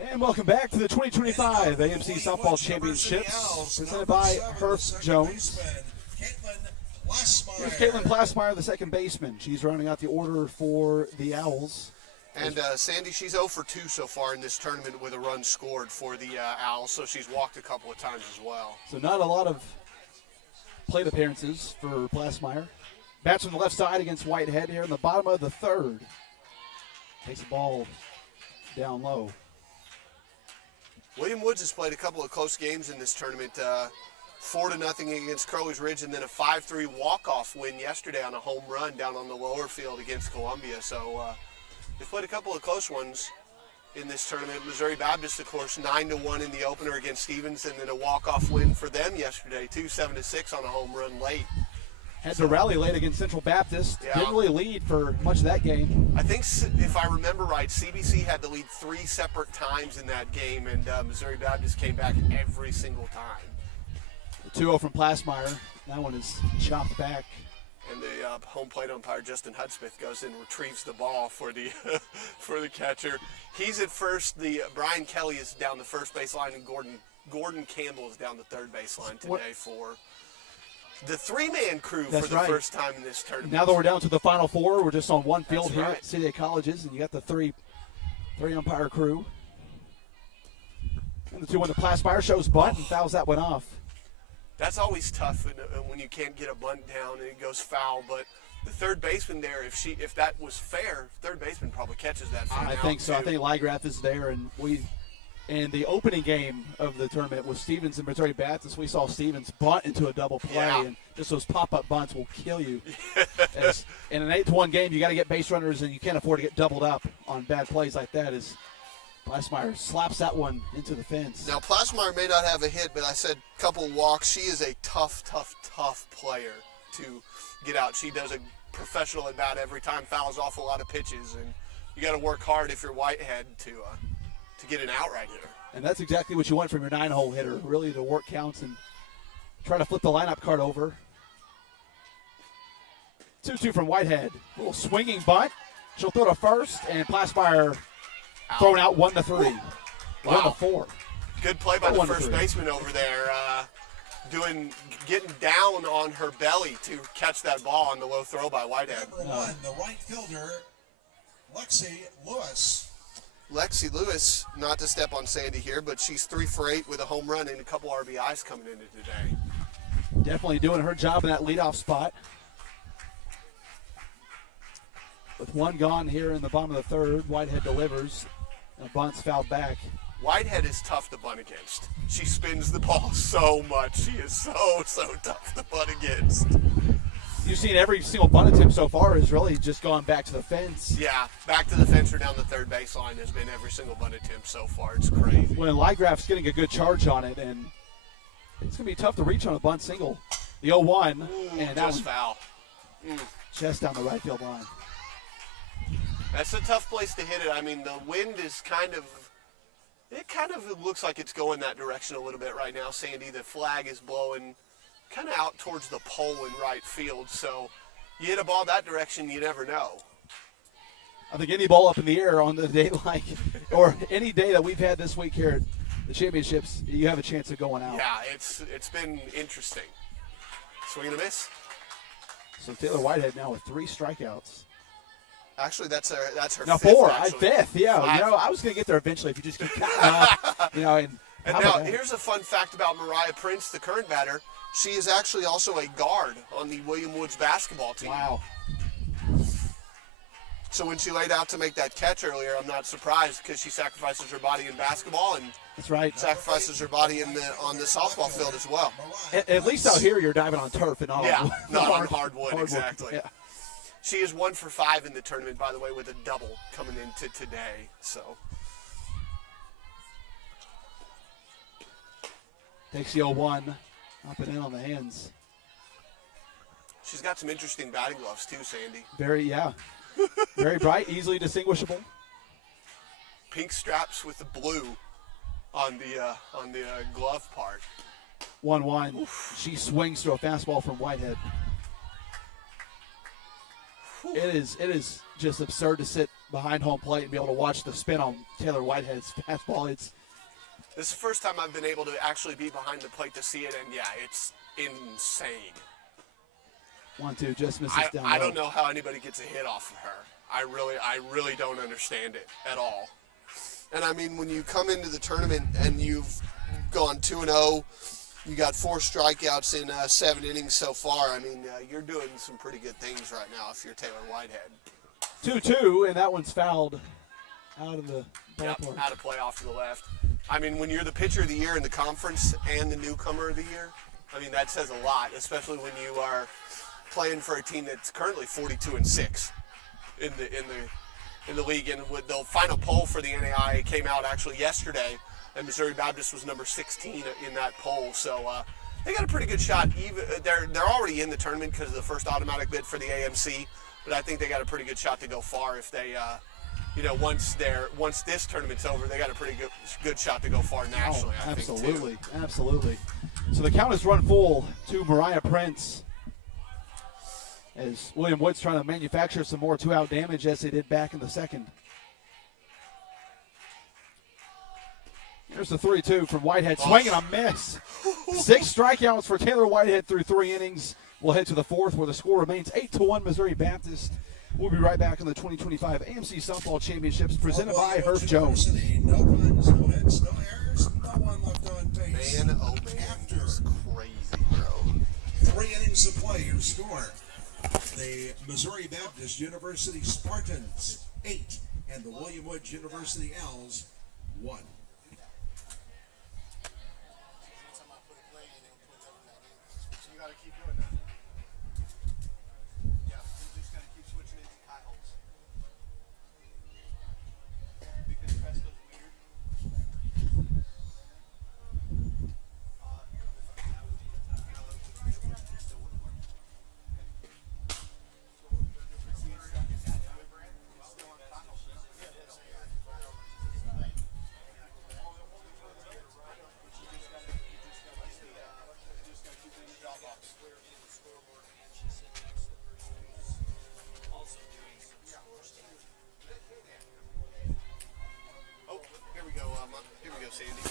And welcome back to the 2025 AMC Softball Championships, presented by Herf Jones. Here's Caitlin Plasmeyer, the second baseman. She's rounding out the order for the Owls. And Sandy, she's 0 for 2 so far in this tournament with a run scored for the Owls, so she's walked a couple of times as well. So not a lot of plate appearances for Plasmeyer. Bats on the left side against Whitehead here in the bottom of the third. Takes the ball down low. William Woods has played a couple of close games in this tournament. 4-0 against Crowley's Ridge, and then a 5-3 walk-off win yesterday on a home run down on the lower field against Columbia. So they've played a couple of close ones in this tournament. Missouri Baptist, of course, 9-1 in the opener against Stevens, and then a walk-off win for them yesterday, too, 7-6 on a home run late. Had to rally late against Central Baptist. Yeah. Didn't really lead for much of that game. I think, if I remember right, CBC had to lead 3 separate times in that game, and Missouri Baptist came back every single time. The 2-0 from Plasmeyer. That one is chopped back. And the home plate umpire, Justin Hudspeth, goes in and retrieves the ball for the for the catcher. He's at first. Brian Kelly is down the first baseline, and Gordon Campbell is down the third baseline today for the 3-man crew for the first time in this tournament. Now that we're down to the Final Four, we're just on one field That's here right. at City of Colleges, and you got the three umpire crew. And the 2-1 to Plasmeyer shows bunt and fouls that one off. That's always tough when you can't get a bunt down and it goes foul. But the third baseman there, if that was fair, third baseman probably catches that. I think so. I think Lygraff is there, and in the opening game of the tournament with Stevens and Missouri Baptist, we saw Stevens bunt into a double play, and just those pop-up bunts will kill you. As in an 8-1 game, you got to get base runners, and you can't afford to get doubled up on bad plays like that. As Plasmeyer slaps that one into the fence. Now, Plasmeyer may not have a hit, but I said couple walks. She is a tough player to get out. She does a professional at bat every time, fouls off a lot of pitches, and you got to work hard if you're Whitehead to get an out right here. And that's exactly what you want from your 9-hole hitter, really, to work counts and try to flip the lineup card over. 2-2 from Whitehead. A little swinging bunt. She'll throw to first, and Plasmeyer thrown out 1-3. Wow. 1-4. Good play by the first baseman over there, getting down on her belly to catch that ball on the low throw by Whitehead. Number 1, the right fielder, Lexi Lewis. Lexi Lewis, not to step on Sandy here, but she's 3 for 8 with a home run and a couple RBIs coming into today. Definitely doing her job in that leadoff spot. With one gone here in the bottom of the third, Whitehead delivers, and a bunt's fouled back. Whitehead is tough to bunt against. She spins the ball so much. She is so tough to bunt against. You've seen every single bunt attempt so far has really just gone back to the fence. Yeah, back to the fence or down the third baseline has been every single bunt attempt so far. It's crazy. When Lygraff's getting a good charge on it, and it's going to be tough to reach on a bunt single. The 0-1, and that was foul. Just down the right field line. That's a tough place to hit it. I mean, the wind is kind of looks like it's going that direction a little bit right now, Sandy. The flag is blowing kind of out towards the pole in right field. So you hit a ball that direction, you never know. I think any ball up in the air on the day like, or any day that we've had this week here at the championships, you have a chance of going out. Yeah, it's been interesting. Swing and a miss. So Taylor Whitehead now with 3 strikeouts. Actually, that's her now fifth. 4. Actually. Fifth, yeah. 5. You know, I was going to get there eventually if you just keep counting up. You know, and now here's a fun fact about Mariah Prince, the current batter. She is actually also a guard on the William Woods basketball team. Wow. So when she laid out to make that catch earlier, I'm not surprised because she sacrifices her body in basketball and that's right. Sacrifices her body on the softball field as well. At least out here, you're diving on turf and all. Yeah, not on hardwood, exactly. Yeah. She is 1 for 5 in the tournament, by the way, with a double coming into today. So takes the 0-1, up and in on the hands. She's got some interesting batting gloves too, Sandy. Very bright, easily distinguishable. Pink straps with the blue on the glove part. 1-1. She swings through a fastball from Whitehead. It is just absurd to sit behind home plate and be able to watch the spin on Taylor Whitehead's fastball. This is the first time I've been able to actually be behind the plate to see it, and yeah, it's insane. 1-2 just misses down I low. don't know how anybody gets a hit off of her. I really don't understand it at all. And I mean, when you come into the tournament and you've gone 2-0, you got 4 strikeouts in 7 innings so far. I mean, you're doing some pretty good things right now if you're Taylor Whitehead. 2-2, and that one's fouled out of the ballpark. Yep, out of play off to the left. I mean, when you're the pitcher of the year in the conference and the newcomer of the year, I mean, that says a lot, especially when you are playing for a team that's currently 42-6 in the league. And with the final poll for the NAIA came out actually yesterday, and Missouri Baptist was number 16 in that poll. So they got a pretty good shot. Even they're already in the tournament because of the first automatic bid for the AMC, but I think they got a pretty good shot to go far if they, once this tournament's over, they got a pretty good shot to go far nationally. I think, too. Absolutely. So the count is run full to Mariah Prince, as William Wood's trying to manufacture some more 2-out damage as they did back in the second. Here's the 3-2 from Whitehead. Swing and a miss. 6 strikeouts for Taylor Whitehead through 3 innings. We'll head to the 4th where the score remains 8-1 Missouri Baptist. We'll be right back on the 2025 AMC Softball Championships presented by Herff Jones. No runs, no hits, no errors, no one left on base. Man, oh man, that's crazy, bro. 3 innings of play, your score. The Missouri Baptist University Spartans 8 and the William Woods University Owls 1. You gotta keep doing that. Yeah, you just gotta keep switching into high holes. Because press goes weird. Oh, here we go, Sandy.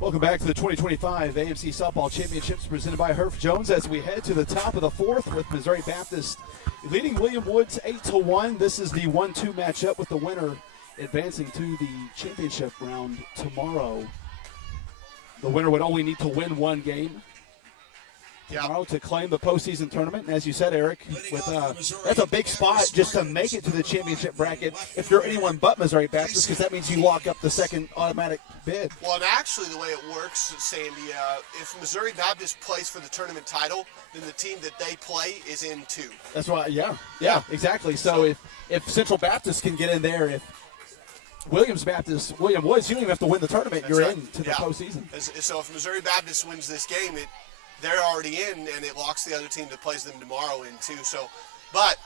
Welcome back to the 2025 AMC Softball Championships presented by Herff Jones as we head to the top of the 4th with Missouri Baptist leading William Woods 8-1. This is the 1-2 matchup with the winner advancing to the championship round tomorrow. The winner would only need to win 1 game tomorrow to claim the postseason tournament. And as you said, Eric, with that's a big spot just to make it to the championship bracket if you're anyone but Missouri Baptist, because that means you lock up the second automatic bid. Well, and actually the way it works, Sandy, if Missouri Baptist plays for the tournament title, then the team that they play is in 2. That's why, yeah, exactly. So if Central Baptist can get in there, if William Woods, you don't even have to win the tournament. You're in to the postseason. So if Missouri Baptist wins this game, they're already in, and it locks the other team that plays them tomorrow in too. So, but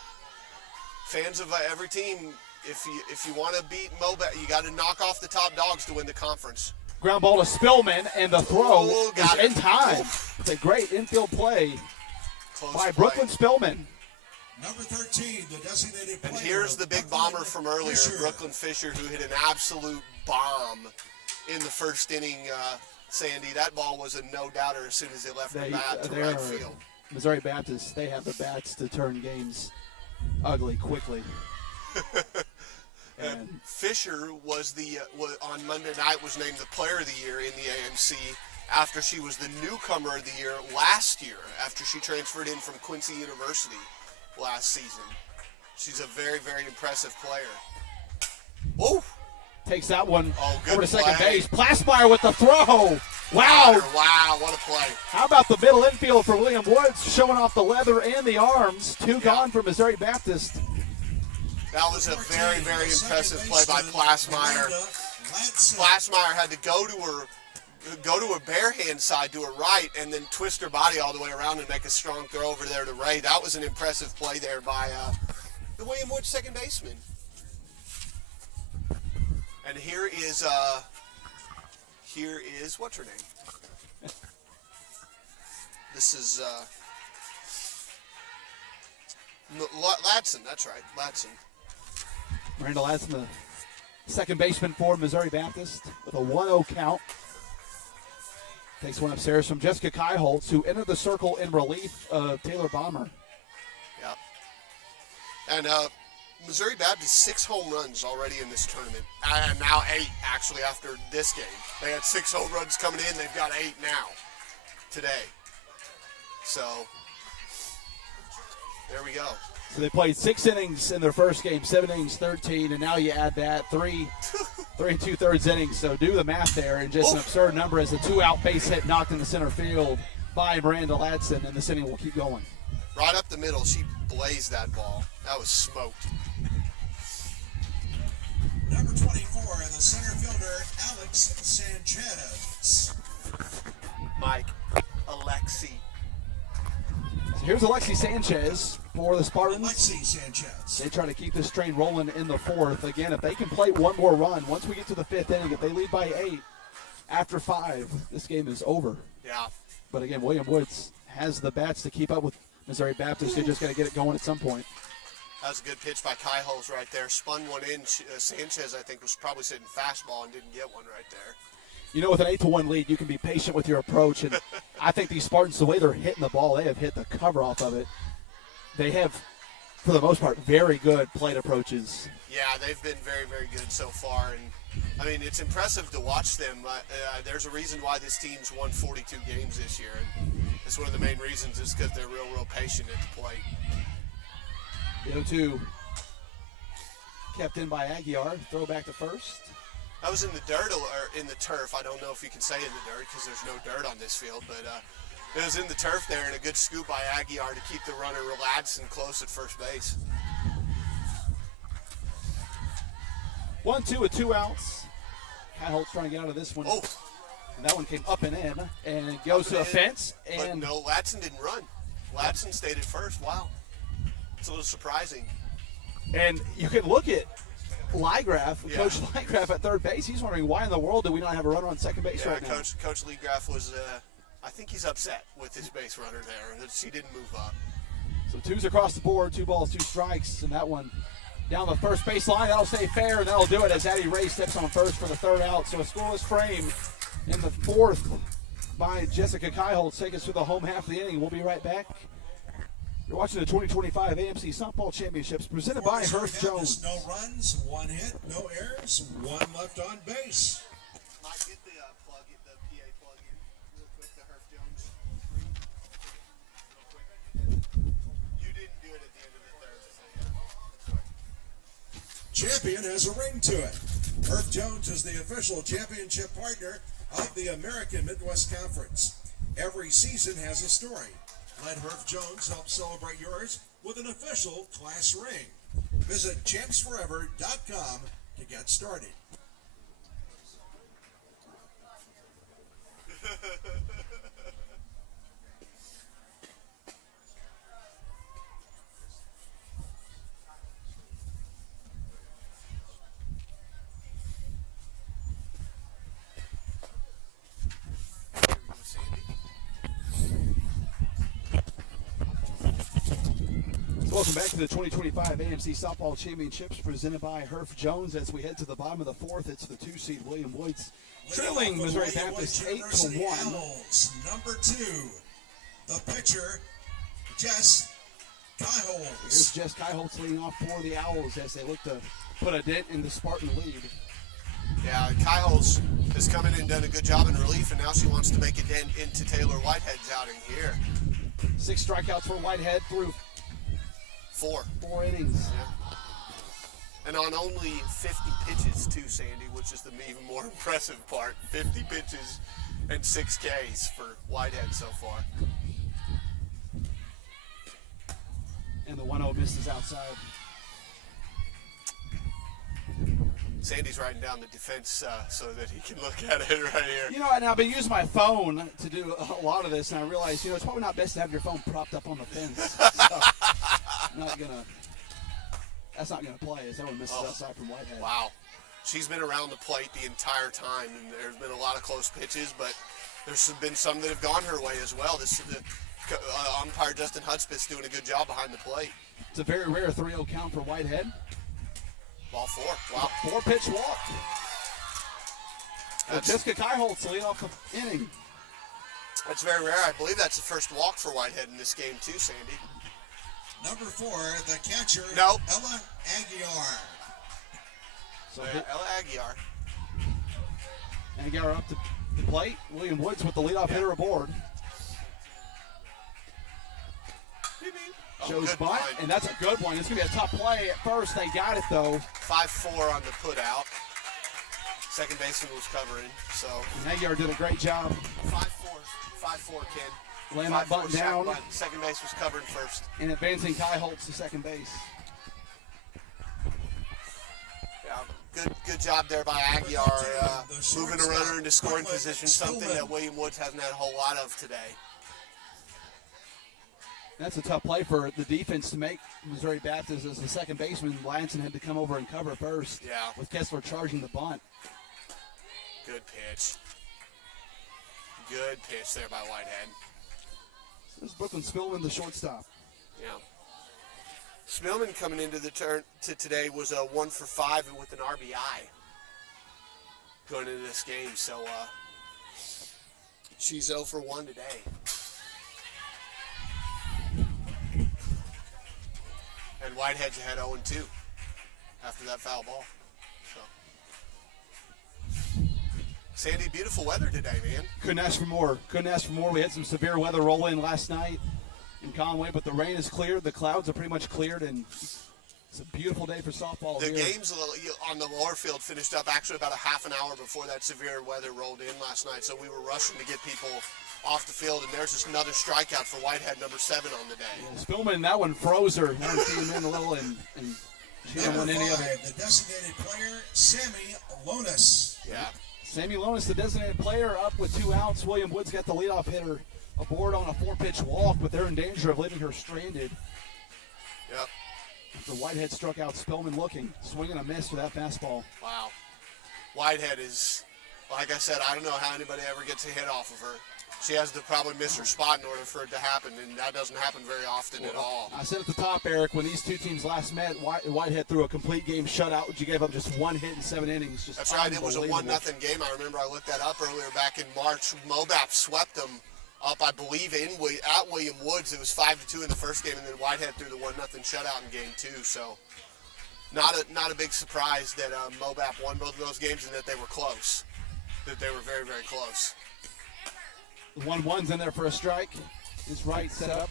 fans of every team, if you want to beat Mobat, you got to knock off the top dogs to win the conference. Ground ball to Spillman, and the throw is in time. Oof. It's a great infield play Close by play. Brooklyn Spillman. Number 13, the designated player. And here's the big bomber from earlier, Brooklyn Fisher, who hit an absolute bomb in the first inning. Sandy, that ball was a no-doubter as soon as it left the bat to right field. Missouri Baptist, they have the bats to turn games ugly quickly. And Fisher was on Monday night was named the Player of the Year in the AMC after she was the newcomer of the year last year after she transferred in from Quincy University last season. She's a very, very impressive player. Oh! Takes that one good over to second play. base. Plasmeyer with the throw. Wow, what a play. How about the middle infield for William Woods, showing off the leather and the arms. 2 gone for Missouri Baptist. That was a very, very impressive play by Plasmeyer. Plasmeyer had to go to her bare hand side to her right and then twist her body all the way around and make a strong throw over there to right. That was an impressive play there by the William Woods second baseman. And here is what's her name? This is Ladson, that's right, Ladson. Miranda Ladson, the second baseman for Missouri Baptist, with a 1-0 count. Takes one upstairs from Jessica Kaiholtz, who entered the circle in relief of Taylor Bomber. Yeah. And Missouri Baptist 6 home runs already in this tournament. And now 8, actually, after this game. They had 6 home runs coming in. They've got 8 now, today. So, there we go. So they played 6 innings in their first game, 7 innings, 13, and now you add that 3 2/3 innings. So do the math there, and just an absurd number as a 2-out base hit knocked in the center field by Miranda Ladson, and this inning will keep going. Right up the middle, she blazed that ball. That was smoked. Number 24, the center fielder, Alex Sanchez. Mike, Alexi. So here's Alexi Sanchez for the Spartans. Alexi Sanchez. They try to keep this train rolling in the 4th. Again, if they can play one more run, once we get to the 5th inning, if they lead by 8 after 5, this game is over. Yeah. But again, William Woods has the bats to keep up with Missouri Baptist. They're just got to get it going at some point. That was a good pitch by Kai Holes right there. Spun one in. Sanchez, I think, was probably sitting fastball and didn't get one right there. You know, with an 8-1 lead, you can be patient with your approach. And I think these Spartans, the way they're hitting the ball, they have hit the cover off of it. They have, for the most part, very good plate approaches. Yeah, they've been very, very good so far. And, I mean, it's impressive to watch them. There's a reason why this team's won 42 games this year. And it's one of the main reasons is because they're real, real patient at the plate. The 0-2 kept in by Aguiar. Throw back to first. That was in the dirt or in the turf. I don't know if you can say in the dirt because there's no dirt on this field, but it was in the turf there, and a good scoop by Aguiar to keep the runner relaxed and close at first base. 1-2 with 2 outs. Kaiholtz trying to get out of this one. Oh. And that one came up and in, and goes to a fence. But And no, Ladson didn't run. Ladson stayed at first. Wow. It's a little surprising. And you can look at Liegraf, Yeah. Coach Liegraf at third base. He's wondering why in the world do we not have a runner on second base right now. Coach Liegraf was, I think he's upset with his base runner there. That she didn't move up. So 2s across the board, 2 balls, 2 strikes, and that one down the first base line. That'll stay fair, and that'll do it as Addie Ray steps on first for the 3rd out. So a scoreless frame in the 4th by Jessica Kaiholtz. Take us through the home half of the inning. We'll be right back. You're watching the 2025 AMC Softball Championships presented by Herff Jones. No runs, 1 hit, no errors, 1 left on base. Mike, get the PA plug in real quick to Herff Jones. Real quick. You didn't do it at the end of the 3rd. Champion has a ring to it. Herff Jones is the official championship partner of the American Midwest Conference. Every season has a story. Let Herff Jones help celebrate yours with an official class ring. Visit champsforever.com to get started. Welcome back to the 2025 AMC Softball Championships presented by Herff Jones. As we head to the bottom of the 4th, it's the 2-seed William Woods trailing Missouri Baptist 8-1. Number 2, the pitcher, Jess Kaiholtz. Here's Jess Kaiholtz leading off for the Owls as they look to put a dent in the Spartan lead. Yeah, Kaiholtz has come in and done a good job in relief, and now she wants to make a dent into Taylor Whitehead's outing here. 6 strikeouts for Whitehead through 4 innings. Yeah. And on only 50 pitches too, Sandy, which is the even more impressive part. 50 pitches and 6 Ks for Whitehead so far. And the 1-0 misses outside. Sandy's writing down the defense so that he can look at it right here. You know, and I've been using my phone to do a lot of this, and I realized, it's probably not best to have your phone propped up on the fence. So, that's not gonna play as that one misses outside from Whitehead. Wow. She's been around the plate the entire time, and there's been a lot of close pitches, but there's been some that have gone her way as well. This umpire Justin Hudspeth's doing a good job behind the plate. It's a very rare 3-0 count for Whitehead. Ball 4. Wow. 4-pitch walk. Jessica Kaiholtz to lead off the inning. That's very rare. I believe that's the first walk for Whitehead in this game too, Sandy. Number 4, the catcher, Nope. Ella Aguiar. So Ella Aguiar. Aguiar up to the plate. William Woods with the leadoff hitter aboard. Shows good bunt, line. and that's a good one. It's going to be a tough play at first. They got it, though. 5-4 on the put out. Second baseman was covering, so. And Aguiar did a great job. 5-4, kid. Laying that bunt down. Second base was covered first. And advancing Kaiholtz to second base. Yeah, good job there by Aguiar, moving a runner into scoring position, something that William Woods hasn't had a whole lot of today. That's a tough play for the defense to make. Missouri Baptist as the second baseman. Lanson had to come over and cover first. Yeah. With Kessler charging the bunt. Good pitch. Good pitch there by Whitehead. This is Brooklyn Spillman, the shortstop. Yeah. Spillman coming into the turn to today was a 1 for 5 with an RBI going into this game. So she's 0 for 1 today. And Whitehead's had 0-2 after that foul ball. So. Sandy, beautiful weather today, man. Couldn't ask for more. Couldn't ask for more. We had some severe weather roll in last night in Conway, but the rain is cleared. The clouds are pretty much cleared, and it's a beautiful day for softball The here. games on the lower field finished up actually about a half an hour before that severe weather rolled in last night, so we were rushing to get people off the field, and there's just another strikeout for Whitehead, number 7 on the day. Yeah, Spillman, that one froze her. Haven't seen him in a little, and she didn't Number win any of 5, it. the designated player, Sammy Lonis. Yeah. Sammy Lonis, the designated player, up with 2 outs. William Woods got the leadoff hitter aboard on a 4-pitch walk, but they're in danger of leaving her stranded. Yep. After Whitehead struck out Spillman looking, swinging a miss for that fastball. Wow. Whitehead is, like I said, I don't know how anybody ever gets a hit off of her. She has to probably miss her spot in order for it to happen, and that doesn't happen very often at all. I said at the top, Eric, when these two teams last met, Whitehead threw a complete game shutout. You gave up just 1 hit in 7 innings. Just That's right. It was a 1-0 unbelievable. game. I remember I looked that up earlier back in March. Mobap swept them up, I believe, at William Woods. It was 5-2 in the first game, and then Whitehead threw the 1-0 shutout in game 2. So not a big surprise that Mobap won both of those games and that they were close. That they were very, very close. 1-1's in there for a strike. His right set up.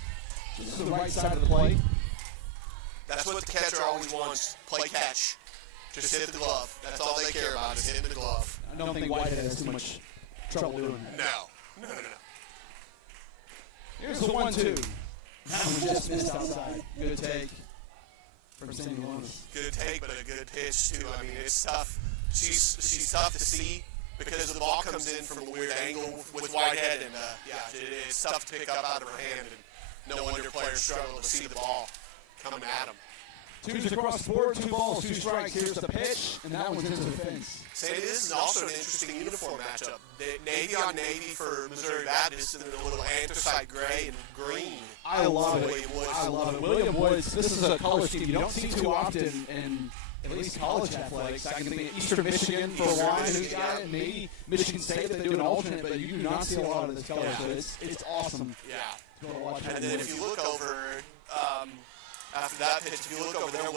This is the right side of the plate. That's what the catcher always wants, play catch. Just hit the glove. That's all they care about is hitting the glove. I don't think Whitehead has too much trouble doing that. No. Here's the 1-2. That one just missed outside. Good take from Sammy Lonis. Good take, but a good pitch too. I mean, it's tough. She's tough to see because the ball comes in from a weird angle with Whitehead, and it's tough to pick up out of her hand. And no wonder players struggle to see the ball coming at them. 2's across the board, 2 balls, 2 strikes. Here's the pitch, and that one's into the fence. Say this is also an interesting uniform matchup. Navy on navy for Missouri Baptist, and then a little anthracite gray and green. I love it. William Woods. I love it. William Woods, this is a color scheme you don't see too often in at least college athletics. I can think of Eastern Michigan for a while, who's got it. Maybe Michigan State if they do an alternate, but you do not see a lot of this color, so it's awesome. Yeah. Go watch And then if you look over, after that pitch, if you look over there,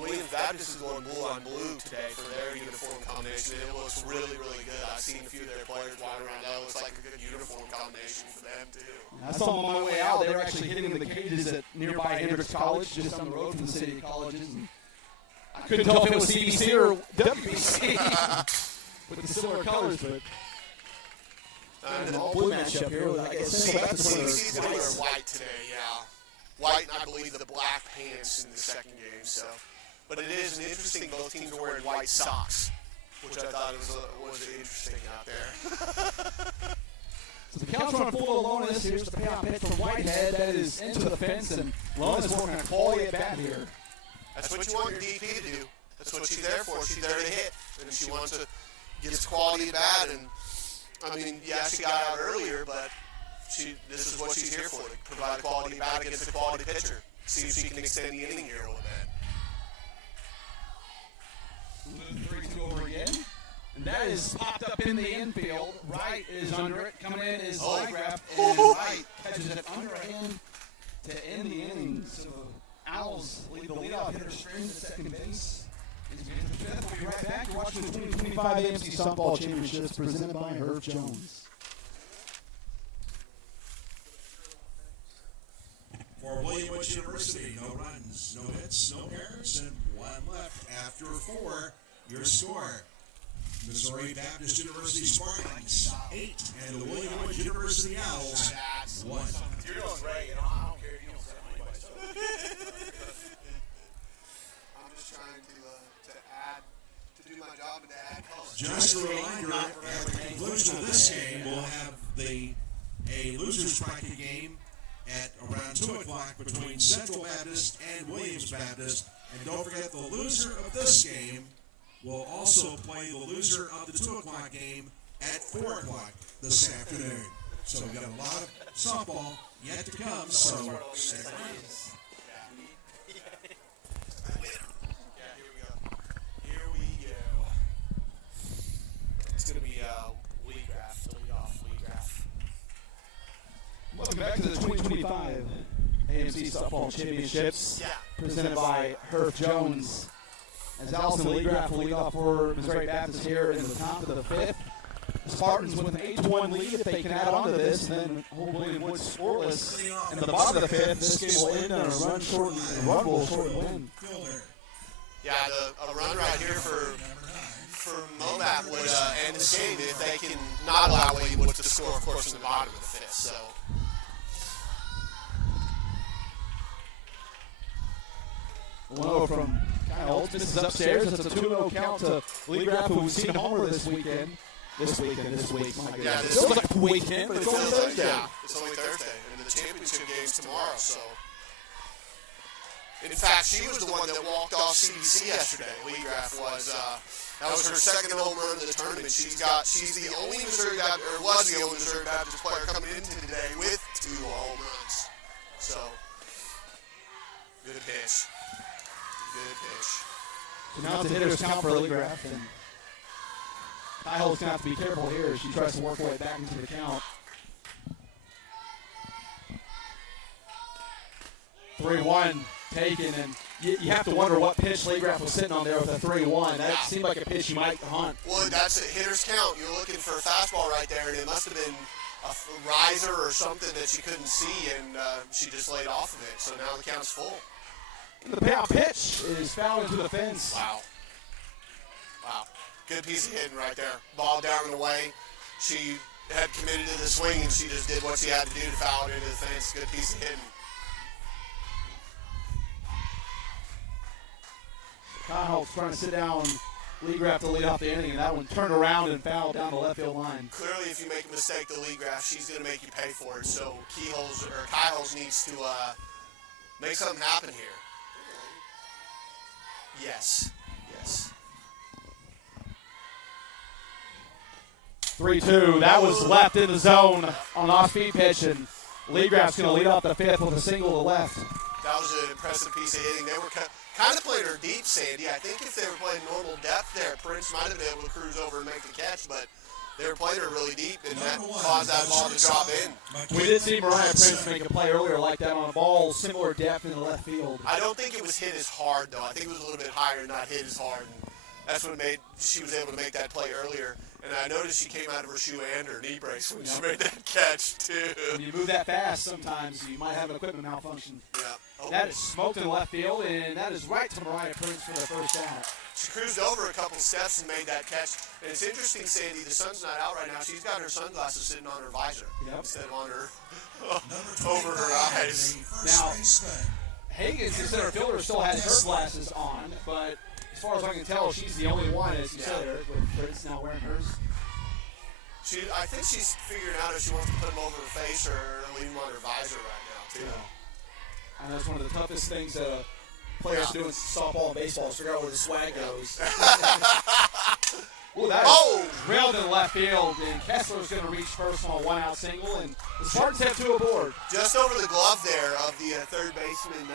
Williams Baptist is going blue on blue today for their uniform combination. It looks really, really good. I've seen a few of their players walking around. That looks like a good uniform combination for them, too. I saw them on my way out. They were actually hitting the cages at nearby Hendrix College, just on the road from the city of colleges. And I couldn't tell if it was CBC or WBC with the similar colors, but an all-blue matchup here. I guess CBC's going to wear white today, yeah. White, and I believe the black pants in the second game. So, but it is an interesting. Both teams are wearing white socks, which I thought was interesting out there. So the count's run full of Lonis. Here's the payoff pitch from Whitehead. That is into the fence, and Lonis working a quality at bat here. That's what you want your DP to do. That's what she's there for. She's there to hit, and she wants to get quality at bat. And I mean, yeah, she got out earlier, but this is what she's here for, to provide a quality bat against a quality pitcher. see if she can extend the inning here a little bit. 3-2 over again. And that is popped up in the infield. Right is under it. Coming in is Lygraf, and Right catches it underhand to end the inning. So Owls lead the leadoff hitter Strange at second base. We'll be right back. You're watching the 2025 AMC Softball Championships presented by Herb Jones. For William Woods University, no runs, no hits, no errors, and one left after 4. Your score. Missouri Baptist University Spartans 8 and the William Woods University Owls 1. You're doing great. I don't care if you don't set anybody's I'm just trying to do my job and to add color. Just a reminder, at the conclusion of this game, we'll have a losers bracket game at around 2 o'clock between Central Baptist and Williams Baptist. And don't forget, the loser of this game will also play the loser of the 2 o'clock game at 4 o'clock this afternoon. So we've got a lot of softball yet to come, so stay tuned. Here we go. It's going to be Lee Graff, the leadoff Lee Graff. Welcome back to the 2025 AMC Softball Championships presented by Herb Jones. As Allison Leagraff will lead off for Missouri Baptist here in the top of the 5th. The Spartans with an 8-1 lead if they can add on to this, and then William Woods scoreless in the bottom of the 5th. This game will end on a run short win. Yeah, a run right here for Moab would end this game if they can not allow William Woods to score, of course, in the bottom of the 5th. So. Hello from Kyle Holtz. This is upstairs. It's a 2-0 count to Leagraff, who we've seen homer this week. My goodness. Yeah, It feels like a weekend, but it's only Thursday. Yeah, it's only Thursday, and the championship game's tomorrow. So, in fact, she was the one that walked off CBC yesterday. Leagraff was. That was her second home run in the tournament. She's the only Missouri Baptist, or was the only Missouri Baptist player coming into today with 2 home runs. So, good pitch. Good pitch. So now it's a hitter's count for Leagraff, and Kyle's going to have to be careful here as she tries to work her way back into the count. 3-1 taken, and you have to wonder what pitch Leagraff was sitting on there with a 3-1. That seemed like a pitch you might hunt. Well, that's a hitter's count. You're looking for a fastball right there, and it must have been a riser or something that she couldn't see, and she just laid off of it. So now the count's full. The payout pitch is fouled into the fence. Wow. Good piece of hitting right there. Ball down and away. She had committed to the swing, and she just did what she had to do to foul it into the fence. Good piece of hitting. Kyle Holtz trying to sit down Leagraff to lead off the inning, and that one turned around and fouled down the left field line. Clearly, if you make a mistake to Leagraff, she's going to make you pay for it. So Kyle needs to make something happen here. Yes. 3-2. That was left in the zone on an off-speed pitch, and Leagraff's going to lead off the 5th with a single to left. That was an impressive piece of hitting. They were kind of playing her deep, Sandy. I think if they were playing normal depth there, Prince might have been able to cruise over and make the catch, but they were playing her really deep, and that caused that ball to drop in. We did see Mariah Prince make a play earlier like that on a ball, similar depth in the left field. I don't think it was hit as hard, though. I think it was a little bit higher and not hit as hard. And that's what she was able to make that play earlier. And I noticed she came out of her shoe and her knee brace when she made that catch, too. When you move that fast, sometimes you might have an equipment malfunction. Yeah. Oh. That is smoked in left field, and that is right to Mariah Prince for the first out. She cruised over a couple steps and made that catch. And it's interesting, Sandy, the sun's not out right now. She's got her sunglasses sitting on her visor instead of on her over her eyes. Now, Hagen's, the center fielder, still has her glasses on, but as far as I can tell, she's the only one, as you said, Eric, with Prince now wearing hers. I think she's figuring out if she wants to put them over her face or leave them on her visor right now, too. Yeah. I know it's one of the toughest things players do in softball and baseball is figure out where the swag goes. Ooh, that Oh! drilled in left field, and Kessler's going to reach first on a one-out single, and the Spartans have two aboard. Just over the glove there of the third baseman.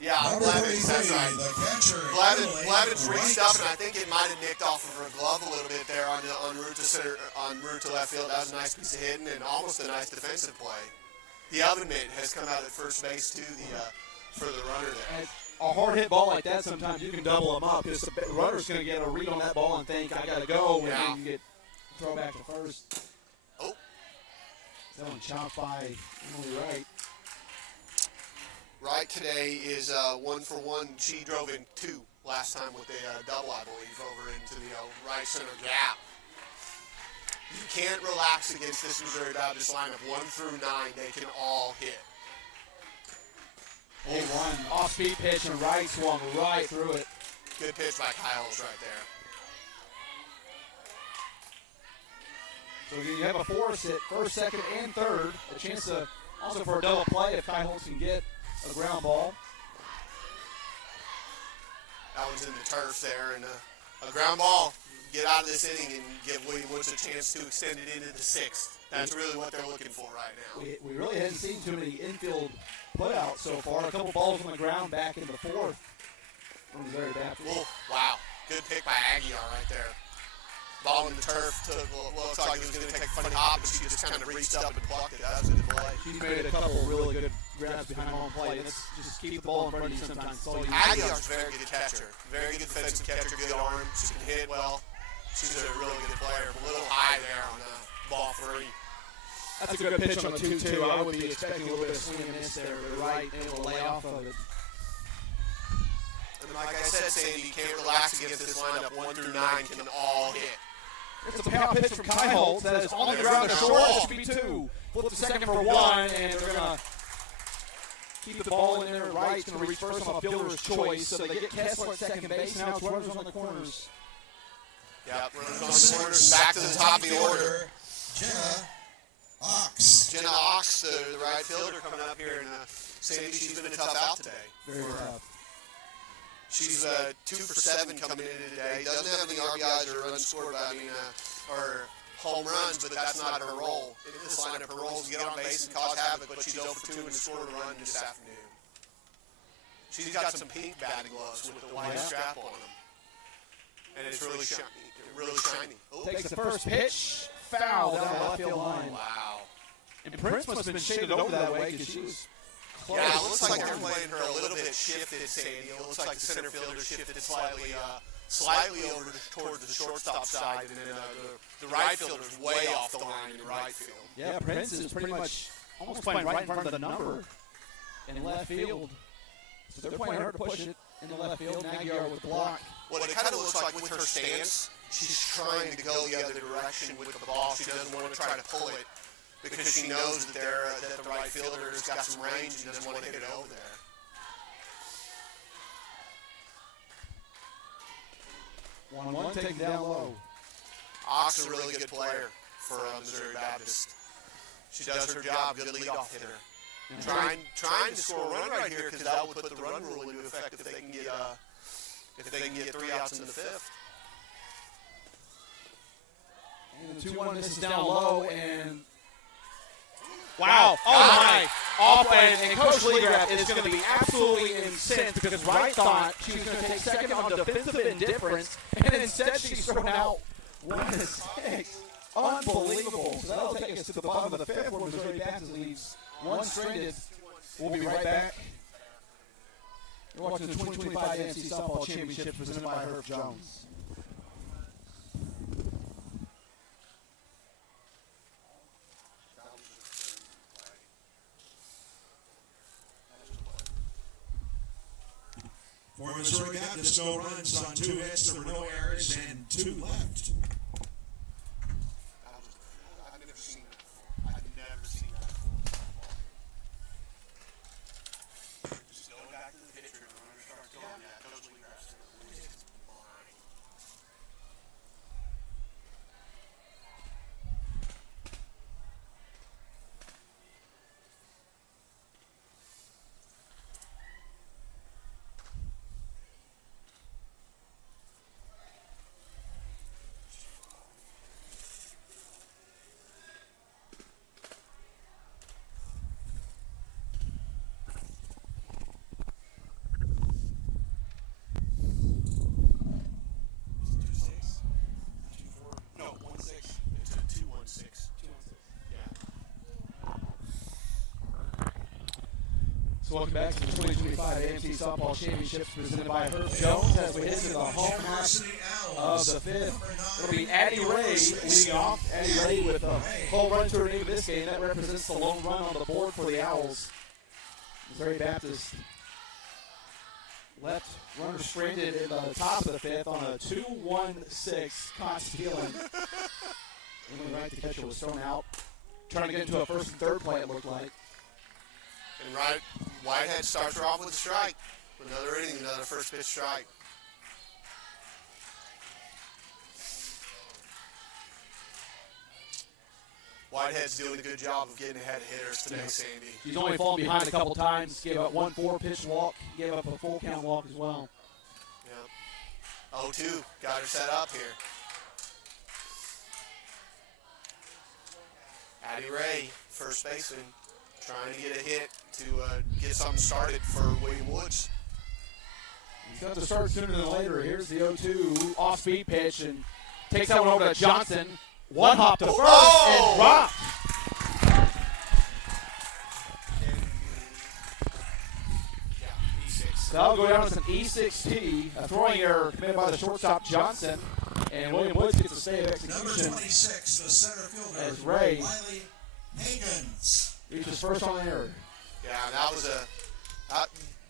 Yeah, Number Blevins, 33, that's right. the catcher. Blevins Conway, reached right up, and I think it might have nicked off of her glove a little bit there on route to center, en route to left field. That was a nice piece of hitting and almost a nice defensive play. The oven mitt has come out at first base too. For the runner there. A hard hit ball like that, sometimes you can double them up because the runner's going to get a read on that ball and think, I got to go, and Yeah. then you get throw back to first. Oh. That one chopped by Emily Wright. Wright today is 1 for 1. She drove in 2 last time with a double, I believe, over into the right center gap. You can't relax against this Missouri Baptist lineup. 1 through 9, they can all hit. 0-1 off-speed pitch, and Wright swung right through it. Good pitch by Kyle's right there. So you have a force at first, second, and third. A chance to also for a double play if Kai Holtz can get a ground ball. That one's in the turf there, and a ground ball. Get out of this inning and give William Woods a chance to extend it into the 6th. That's really what they're looking for right now. We really hadn't seen too many infield putouts so far. A couple balls on the ground back in the 4th from Missouri Baptist. Oh, wow. Good pick by Aguiar right there. Ball in the turf. Looks like it was going to take a funny hop, but she just kind of reached up and blocked it. That was a good play. She's made a couple really good grabs behind home plate. Let's just keep the ball in front of you sometimes. That's all you need to do. Aguiar's a very good catcher. Very good defensive catcher, good arm. She can hit well. She's a really good player. A little high there on ball 3. That's a good pitch on a 2-2. I would be expecting a little bit of swing and miss there, but Wright able to lay off of it. And like I said, Sandy, you can't relax against this lineup. 1 through 9 can all hit. It's a payoff pitch from Kai Holtz. That is on the ground to short. It should be 2. Flip the second for 1, and they're going to keep the ball in there. Wright's going to reach first on a fielder's choice. So they get Kessler at second base. Now it's runners on the corners. Yep, runners on the corners. Back to the top of the order. Jenna Ox, the right fielder, coming up here. And Sandy, she's been a tough out today. Very tough. She's 2 for 7 coming in today. Doesn't have any RBIs or runs scored, or home runs, but that's not her role. In this lineup, her role is to get on base and cause havoc, but she's 0 for 2 and scored a run this afternoon. She's got some pink batting gloves with the white strap on them. And it's really shiny. Oh, Takes the first pitch. Foul down the left field line. wow. And Prince must have been shaded over that way because she was close. Yeah, it looks like they're playing her a little bit shifted, Sandy. It looks like the center fielder shifted slightly over towards the shortstop side, and then the right fielder's way off the line in the right field. Yeah, Prince is pretty much almost playing right in front of the number in left field. So they're playing her to push it in the left field. Aguiar with the block. What it kind of looks like with her stance, she's trying to go the other direction with the ball. She doesn't want to try to pull it because she knows that that the right fielder's got some range and doesn't want to hit it over there. 1-1, taken down low. Ox is a really good player for Missouri Baptist. She does her job, good leadoff hitter. Trying to score a run right here because that would put the run rule into effect if they can get 3 outs in the 5th. And the 2-1 misses down low, and wow! Oh my! Off, and Coach Leagraff is going to be absolutely incensed because Wright thought she was going to take second on defensive indifference, and instead she's thrown out 1-6. Unbelievable! So that'll take us to the bottom of the 5th, where Missouri Baptist leads 1 stranded. We'll be right back. You're watching the 2025 NC Softball Championship presented by Herb Jones. For Missouri Baptist, no runs on 2 hits, there were no errors, and 2 left. I've never seen that before. Just going back to the picture and the runner starts going, yeah, Coach Leagraff's blind. So welcome back to the 2025 AMC Softball Championships presented by Herb Jones as we head into the home half of the fifth. It'll be Addie Ray leading off. Addie Ray with a home run to her name of this game. That represents the lone run on the board for the Owls. Missouri Baptist left runner sprinted in the top of the fifth on a 2-1-6 caught stealing. Only right to catcher was thrown out. Trying to get into a first and third play, it looked like. And Whitehead starts her off with a strike. Another inning, another first pitch strike. Whitehead's doing a good job of getting ahead of hitters today, Sandy. He's only fallen behind a couple times. Gave up 1 4-pitch walk. Gave up a full count walk as well. Yeah. 0-2. Got her set up here. Addie Ray, first baseman, trying to get a hit to get something started for William Woods. He's got to start sooner than later. Here's the 0-2 off-speed pitch and takes that one over to Johnson. One hop to first and dropped. So that'll go down as an E6T, a throwing error committed by the shortstop Johnson, and William Woods gets a save execution. Number 26, the center fielder, as Ray Riley Higgins reaches first on the error. Yeah, that was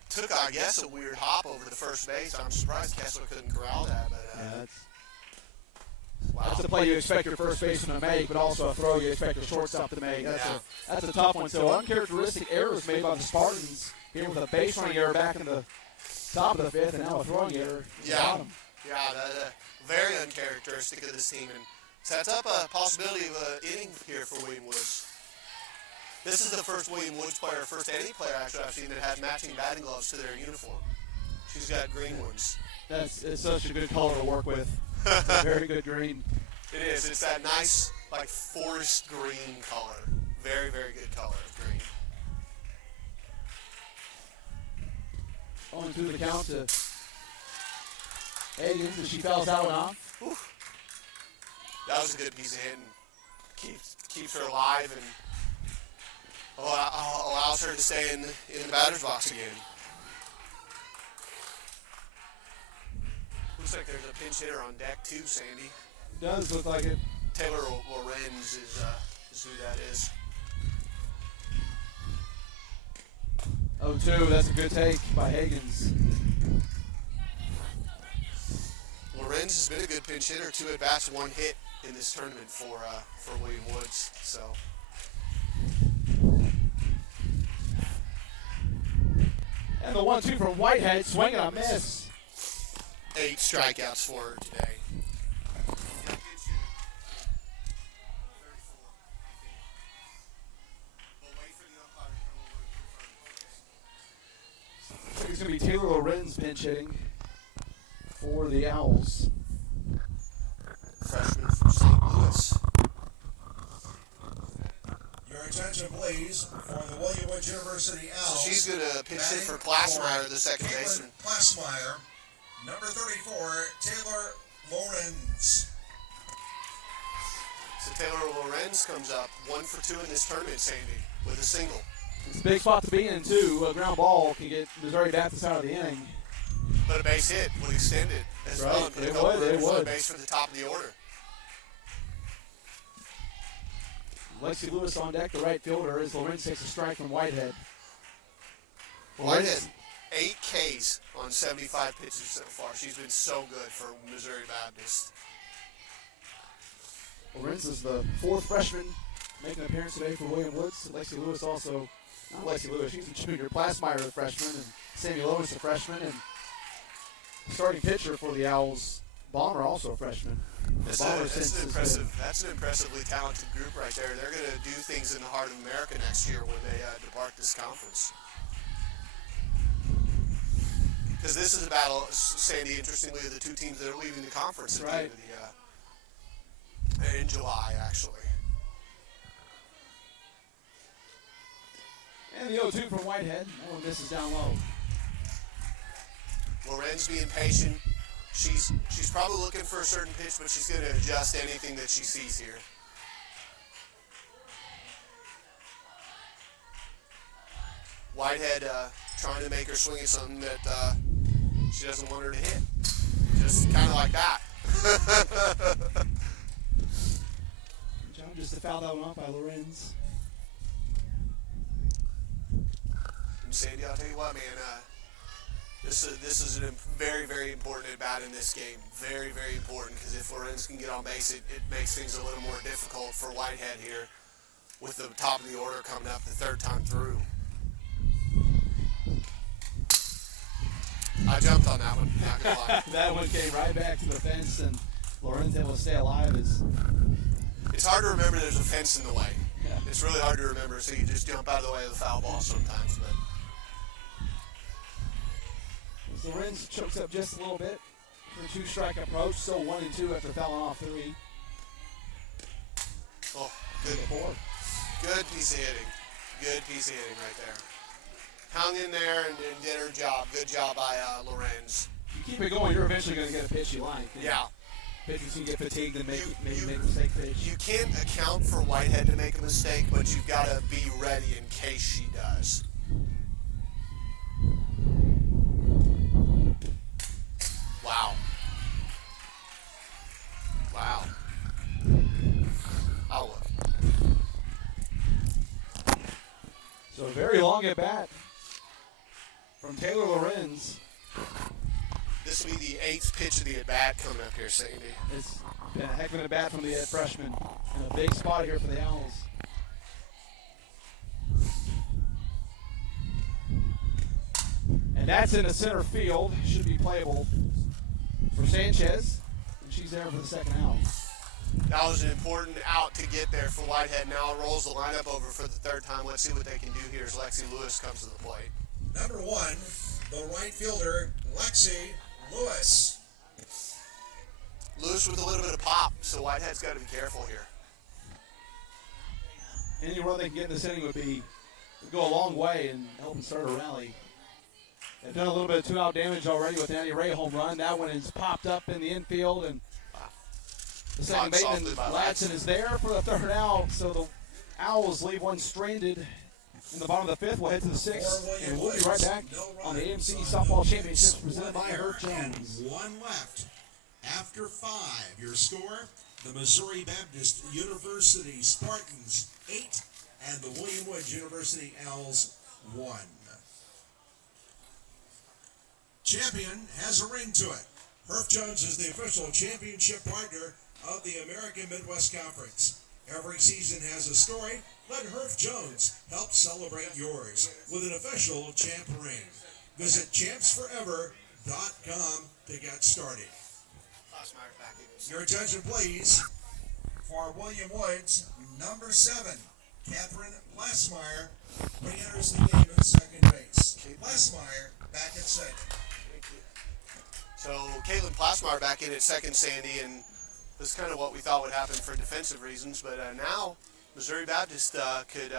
took, I guess, a weird hop over to first base. I'm surprised Kessler couldn't corral that. But, That's the play you expect your first baseman to make, but also a throw you expect your shortstop to make. That's a tough one. So uncharacteristic errors made by the Spartans here with a base running error back in the top of the fifth, and now a throwing error at the bottom. Yeah, very uncharacteristic of this team, and sets up a possibility of an inning here for William Woods. This is the first William Woods player, first any player actually I've seen that has matching batting gloves to their uniform. She's got green ones. It's such a good color to work with. It's a very good green. It is. It's that nice, like, forest green color. Very, very good color of green. Going through the count to Higgins as she fouls that one off. Whew. That was a good piece of hitting. Keeps her alive and allows her to stay in the batter's box again. Looks like there's a pinch hitter on deck too, Sandy. Does look like it. Taylor Lorenz is who that is. 0-2, that's a good take by Higgins. Lorenz has been a good pinch hitter, 2 at-bats, 1 hit in this tournament for William Woods. So. And the 1-2 from Whitehead, swing and a miss. 8 strikeouts for her today. I think it's going to be Taylor Lorenz pinch hitting for the Owls. Freshman from St. Louis. Your attention, please, for the William Woods University Owls. So she's going to pinch hit for Glassmeyer, the second baseman. Glassmeyer, number 34, Taylor Lorenz. So Taylor Lorenz comes up 1 for 2 in this tournament, Sandy, with a single. It's a big spot to be in, too. A ground ball can get Missouri Baptist out of the inning. But a base hit would extend it as well. And put a couple runners on base for the top of the order. Lexi Lewis on deck, the right fielder, as Lorenz takes a strike from Whitehead. Whitehead, 8 Ks on 75 pitches so far. She's been so good for Missouri Baptist. Lorenz is the 4th freshman making an appearance today for William Woods. Lexi Lewis also, not Lexi Lewis, she's a junior. Glassmeyer, the freshman, and Sammy Lois, the freshman, and starting pitcher for the Owls, Bomber, also a freshman. That's an impressively talented group right there. They're going to do things in the heart of America next year when they depart this conference. Because this is a battle, Sandy, interestingly, of the 2 teams that are leaving the conference at the end of in July, actually. And the 0-2 from Whitehead. That one misses down low. Lorenz being patient. She's probably looking for a certain pitch, but she's going to adjust anything that she sees here. Whitehead trying to make her swing at something that she doesn't want her to hit. Just kind of like that. John, just to foul that one off by Lorenz. And Sandy, I'll tell you what, man, this is a very, very important at bat in this game. Very, very important, because if Lorenz can get on base, it makes things a little more difficult for Whitehead here with the top of the order coming up the third time through. I jumped on that one, not gonna lie. That one came right back to the fence, and Lorenz able to stay alive. It's hard to remember there's a fence in the way. Yeah. It's really hard to remember, so you just jump out of the way of the foul ball sometimes. But Lorenz chokes up just a little bit for a 2-strike approach. Still 1-2 after fouling off 3. oh, good, 4. good piece of hitting. Good piece of hitting right there. Hung in there and did her job. Good job by Lorenz. You keep it going, you're eventually going to get a pitch you like. Yeah. Pitchers can get fatigued and maybe make a mistake pitch. You can't account for Whitehead to make a mistake, but you've got to be ready in case she does. Wow. Wow. Oh, look. So a very long at bat from Taylor Lorenz. This will be the 8th pitch of the at-bat coming up here, Sandy. It's been a heck of an at bat from the freshman. And a big spot here for the Owls. And that's in the center field. Should be playable for Sanchez. And she's there for the second out. That was an important out to get there for Whitehead. Now it rolls the lineup over for the third time. Let's see what they can do here as Lexi Lewis comes to the plate. Number 1, the right fielder, Lexi Lewis. Lewis with a little bit of pop, so Whitehead's got to be careful here. Any run they can get in this inning would go a long way in helping start a rally. They've done a little bit of 2-out damage already with the Annie Ray home run. That one is popped up in the infield, and the second baseman, Ladson, is there for the third out. So the Owls leave one stranded in the bottom of the 5th. We'll head to the 6th, and we'll be right back on the AMC Softball Championships presented by Herb Jones. And 1 left. After 5, your score, the Missouri Baptist University Spartans 8 and the William Woods University Owls 1. Champion has a ring to it. Herb Jones is the official championship partner of the American Midwest Conference. Every season has a story. Let Herb Jones help celebrate yours with an official champ ring. Visit champsforever.com to get started. Your attention, please, for William Woods, number 7, Catherine Glassmeyer, re-enters the game at second base. Glassmeyer back at second. So Caitlin Plasmar back in at second, Sandy, and this is kind of what we thought would happen for defensive reasons. But now Missouri Baptist could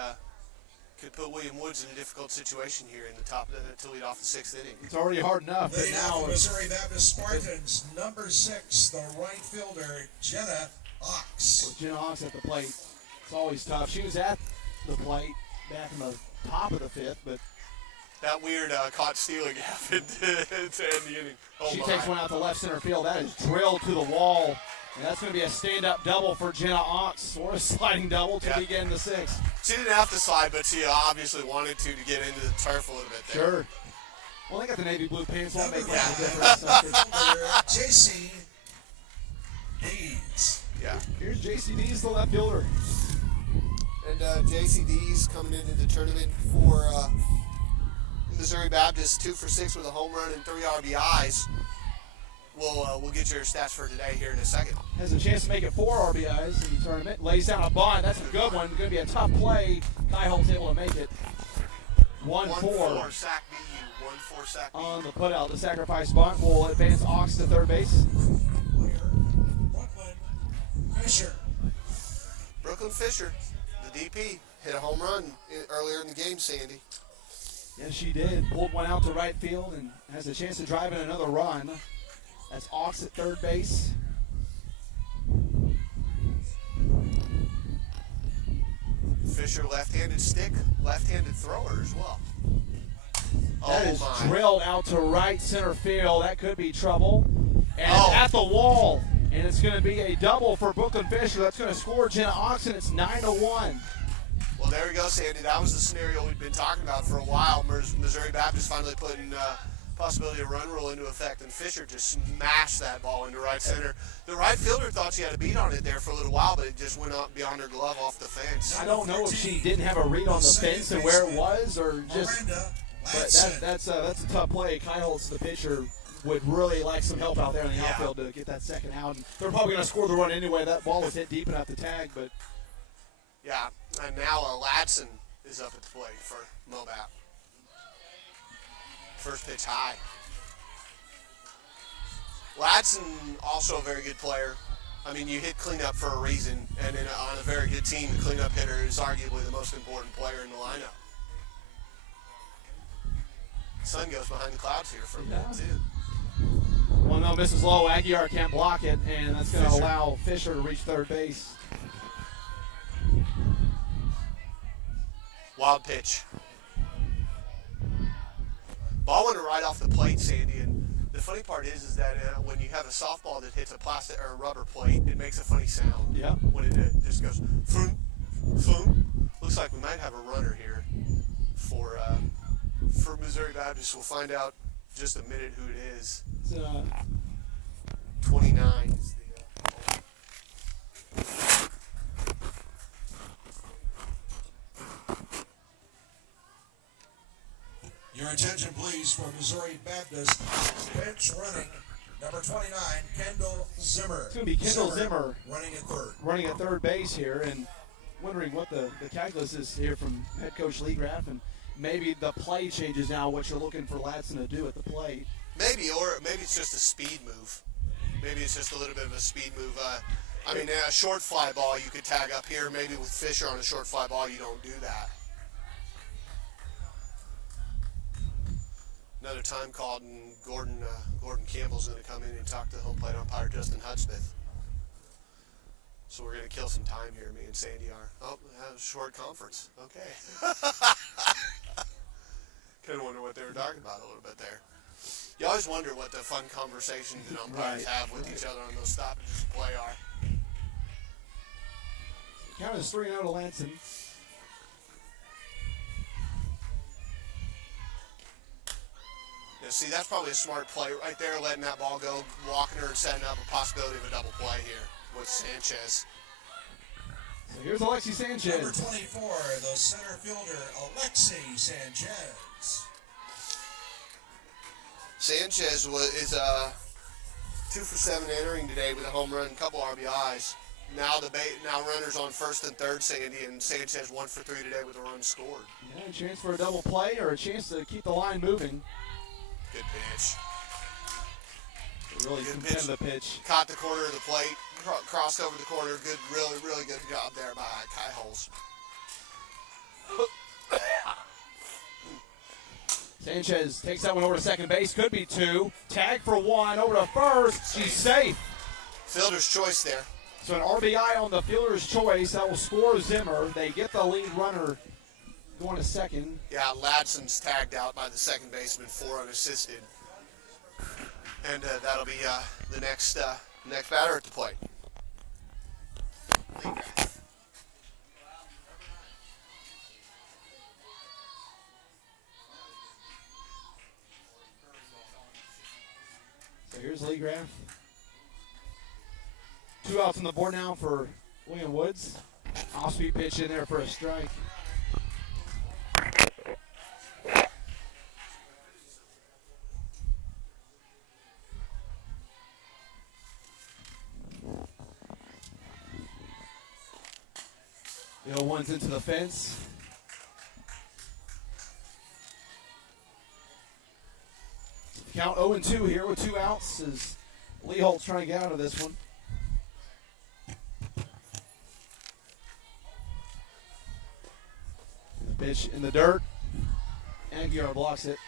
put William Woods in a difficult situation here in the top to lead off the 6th inning. It's already hard enough, but Leading now off the Missouri Baptist Spartans, number 6, the right fielder, Jenna Ox. with Jenna Ox at the plate, it's always tough. She was at the plate back in the top of the 5th, but That weird caught stealing happened to end the inning. Oh she my. takes one out to left center field. That is drilled to the wall. And that's going to be a stand-up double for Jenna Ox, or a sliding double to begin the 6th. She didn't have to slide, but she obviously wanted to get into the turf a little bit there. Sure. Well, they got the navy blue pants. Won't make Number that a 5, difference. J.C. Dees. Yeah. Here's JCD's the left fielder. And JCD's coming into the tournament for Missouri Baptist, 2 for 6 with a home run and 3 RBIs. We'll get your stats for today here in a second. Has a chance to make it 4 RBIs in the tournament. Lays down a bunt. That's a good one. Going to be a tough play. Kai Holt's able to make it. 1-4 sack BU. 1-4 sack BU. on the putout. The sacrifice bunt will advance Ox to third base. Brooklyn Fisher. Brooklyn Fisher, the DP, hit a home run earlier in the game, Sandy. Yes, she did. Pulled one out to right field and has a chance to drive in another run. That's Ox at third base. Fisher, left-handed stick, left-handed thrower as well. That is my. drilled out to right center field. That could be trouble. And Oh. it's at the wall. And it's going to be a double for Brooklyn Fisher. That's going to score Jenna Oxen. It's 9-1. Well, there we go, Sandy. That was the scenario we've been talking about for a while. Missouri Baptist finally putting possibility of run rule into effect, and Fisher just smashed that ball into right center. The right fielder thought she had a beat on it there for a little while, but it just went up beyond her glove off the fence. I don't know if she didn't have a read on the fence and where it was, or just. But that's a tough play. Kai Holtz, the pitcher, would really like some help out there in the outfield to get that second out. And they're probably going to score the run anyway. That ball was hit deep enough to tag, but. Yeah, and now Ladson is up at the plate for Mobap. First pitch high. Ladson, also a very good player. I mean, you hit cleanup for a reason, and on a very good team, the cleanup hitter is arguably the most important player in the lineup. Sun goes behind the clouds here for a minute, too. Well, no, misses low. Aguiar can't block it, and that's going to allow Fisher to reach third base. Wild pitch. Ball went right off the plate, Sandy, and the funny part is that when you have a softball that hits a plastic or a rubber plate, it makes a funny sound. Yeah. When it just goes, floom, floom. Looks like we might have a runner here for Missouri Baptist. We'll find out in just a minute who it is. It's, 29 is Your attention, please, for Missouri Baptist. Bench running, number 29, Kendall Zimmer. It's going to be Kendall Zimmer running at third. running at third base here, and wondering what the calculus is here from head coach Lee Graff, and maybe the play changes now, what you're looking for Ladson to do at the plate. Maybe it's just a speed move. Maybe it's just a little bit of a speed move. I mean, a short fly ball you could tag up here. Maybe with Fisher on a short fly ball, you don't do that. Another time called, and Gordon Campbell's going to come in and talk to the home plate umpire, Justin Hudspeth. So we're going to kill some time here, me and Sandy are. Oh, that was a short conference. Okay. Kind of wonder what they were talking about a little bit there. You always wonder what the fun conversations that umpires have with each other on those stoppages of play are. Count is 3-0 to Ladson. Yeah, see, that's probably a smart play right there, letting that ball go, walking her and setting up a possibility of a double play here with Sanchez. So here's Alexi Sanchez. Number 24, the center fielder, Alexi Sanchez. Sanchez is 2 for 7 entering today with a home run, couple RBIs. Now now runners on first and third, Sandy, and Sanchez 1 for 3 today with a run scored. Yeah, a chance for a double play or a chance to keep the line moving. Good pitch. Really Good contend the pitch. Caught the corner of the plate, crossed over the corner. Good, really, really good job there by Kai Holtz. Sanchez takes that one over to second base. Could be 2. Tag for 1 over to first. She's safe. Fielder's choice there. So an RBI on the fielder's choice. That will score Zimmer. They get the lead runner going to second. Yeah, Ladson's tagged out by the second baseman, 4 unassisted. And that'll be the next batter at the plate. So here's Lee Graff. 2 outs on the board now for William Woods. Off-speed pitch in there for a strike. The 0-1's into the fence. Count 0-2 here with 2 outs as Lee Holt's trying to get out of this one. The pitch in the dirt. Aguiar blocks it.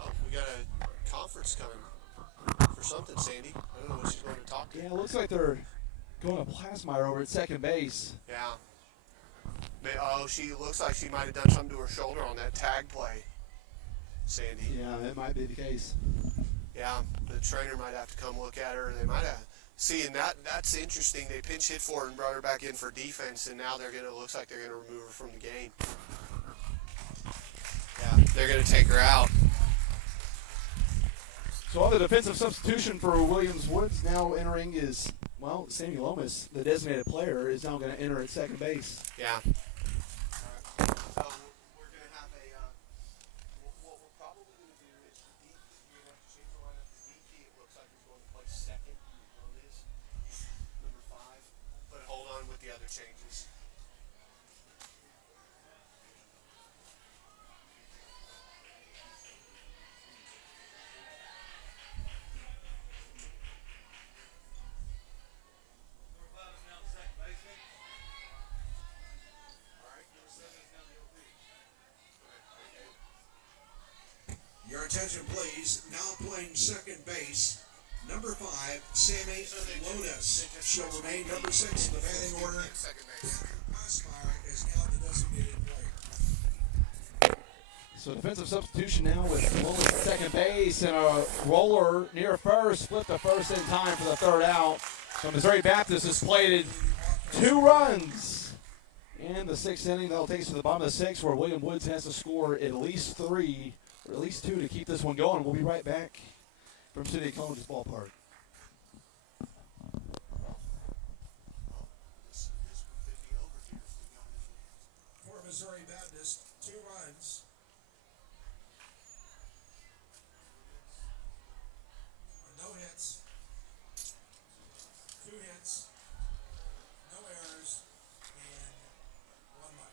Oh, we got a Sandy. I don't know what she's going to talk to. Yeah, it looks like they're going to Plasmeyer over at second base. Yeah. She looks like she might have done something to her shoulder on that tag play, Sandy. Yeah, that might be the case. Yeah, the trainer might have to come look at her. They might have. See, and that's interesting. They pinch hit for her and brought her back in for defense, and now looks like they're gonna remove her from the game. Yeah, they're gonna take her out. So all the defensive substitution for Williams Woods now entering is, well, Sammy Lomas, the designated player, is now going to enter at second base. Yeah. All right. So we're gonna have what we're probably gonna do is we're gonna have to change the lineup. DP, it looks like he's going to play second on this, number 5. But hold on with the other changes. Your attention, please. Now playing second base, number 5, Sammy Lonas. She'll remain number 6 in the batting order. Second base. Osmeyer is now the designated player. So defensive substitution now with Lomas at second base and a roller near first. Flip the first in time for the third out. So Missouri Baptist has plated 2 runs in the 6th inning. That'll take us to the bottom of the 6th, where William Woods has to score at least 3 or at least 2 to keep this one going. We'll be right back from City College's ballpark. For Missouri Baptist, 2 runs. No hits. 2 hits. No errors. And 1 run.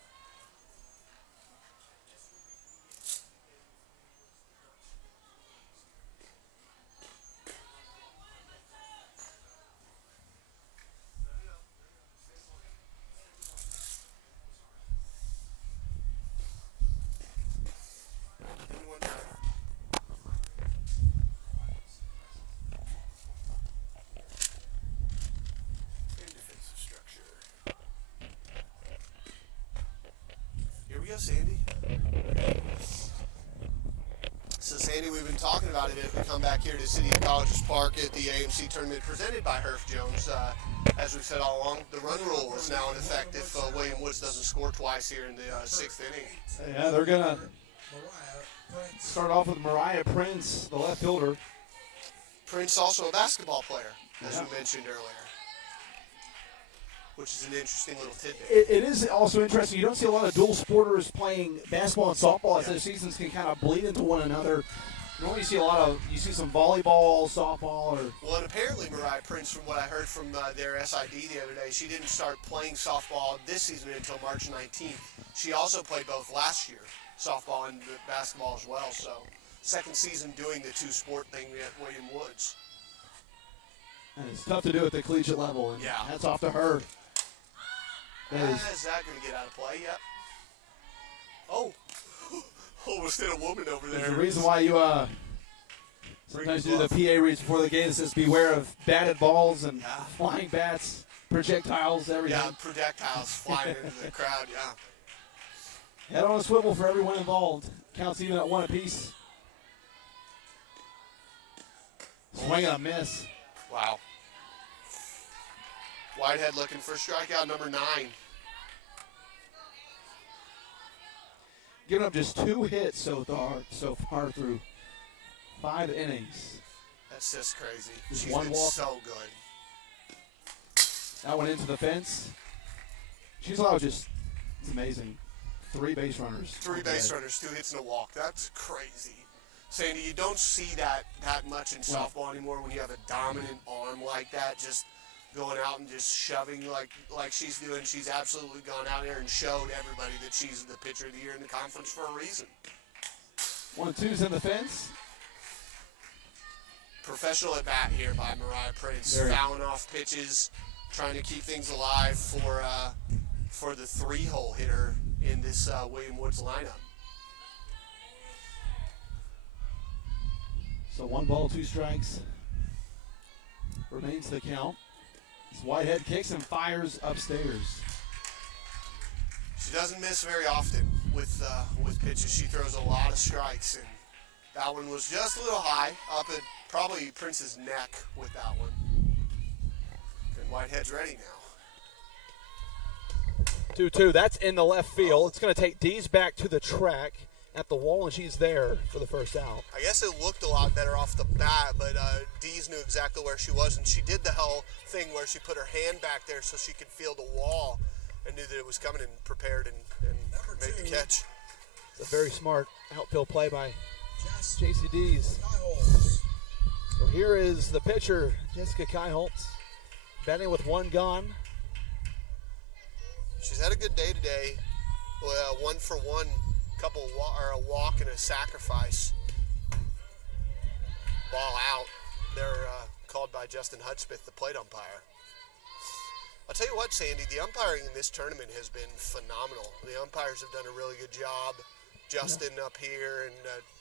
Defensive structure. Here we go, Sandy. So, Sandy, we've been talking about it as we come back here to City of Colleges Park at the AMC tournament presented by Herf Jones. As we've said all along, the run rule is now in effect if William Woods doesn't score twice here in the 6th inning. Yeah, they're going to Mariah Prince. start off with Mariah Prince, the left fielder. Prince, also a basketball player, as we mentioned earlier, which is an interesting little tidbit. It is also interesting. You don't see a lot of dual sporters playing basketball and softball as their seasons can kind of bleed into one another. Normally you see some volleyball, softball, or Well, and apparently Mariah Prince, from what I heard from their SID the other day, she didn't start playing softball this season until March 19th. She also played both last year, softball and basketball as well. So, second season doing the 2-sport thing at William Woods. and it's tough to do at the collegiate level. And Yeah. hats off to her. That is, Is that going to get out of play? Yep. Oh, almost hit a woman over there. there's a reason why you sometimes do the PA reads before the game that says beware of batted balls and flying bats, projectiles, everything. Yeah, projectiles flying into the crowd. Yeah. Head on a swivel for everyone involved. Counts even at 1 apiece. Swing and a miss. Wow. Whitehead looking for strikeout number 9. Giving up just 2 hits so far through 5 innings. That's just crazy. Just She's one been walk. so good. That went into the fence. She's allowed it's amazing. 3 base runners. 3 base runners, 2 hits and a walk. That's crazy. Sandy, you don't see that much in softball anymore when you have a dominant arm like that, just going out and just shoving like she's doing. She's absolutely gone out there and showed everybody that she's the pitcher of the year in the conference for a reason. 1-2's in the fence. Professional at bat here by Mariah Prince, Very. fouling off pitches, trying to keep things alive for the 3-hole hitter in this William Woods lineup. So 1 ball, 2 strikes. remains the count. As Whitehead kicks and fires upstairs. She doesn't miss very often with pitches. She throws a lot of strikes, and that one was just a little high, up at probably Prince's neck with that one. And Whitehead's ready now. 2-2. That's in the left field. It's going to take Dees back to the track at the wall, and she's there for the first out. I guess it looked a lot better off the bat, but Dees knew exactly where she was, and she did the whole thing where she put her hand back there so she could feel the wall and knew that it was coming and prepared and made the catch. It's a very smart outfield play by JC Dees. So here is the pitcher, Jessica Kaiholtz, batting with one gone. She's had a good day today. 1 for 1, a walk and a sacrifice. Ball out. They're called by Justin Hudspeth, the plate umpire. I'll tell you what, Sandy, the umpiring in this tournament has been phenomenal. The umpires have done a really good job. Justin up here and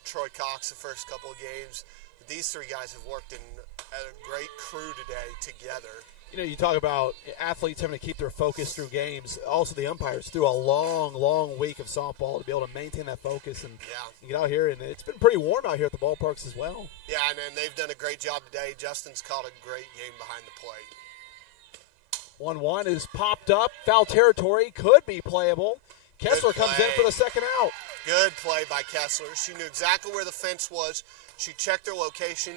Troy Cox the first couple of games. These three guys have worked in a great crew today together. You know, you talk about athletes having to keep their focus through games. Also, the umpires through a long week of softball to be able to maintain that focus and get out here. And it's been pretty warm out here at the ballparks as well. Yeah, and they've done a great job today. Justin's called a great game behind the plate. 1-1 is popped up. Foul territory could be playable. Kessler comes in for the second out. Good play by Kessler. She knew exactly where the fence was. She checked her location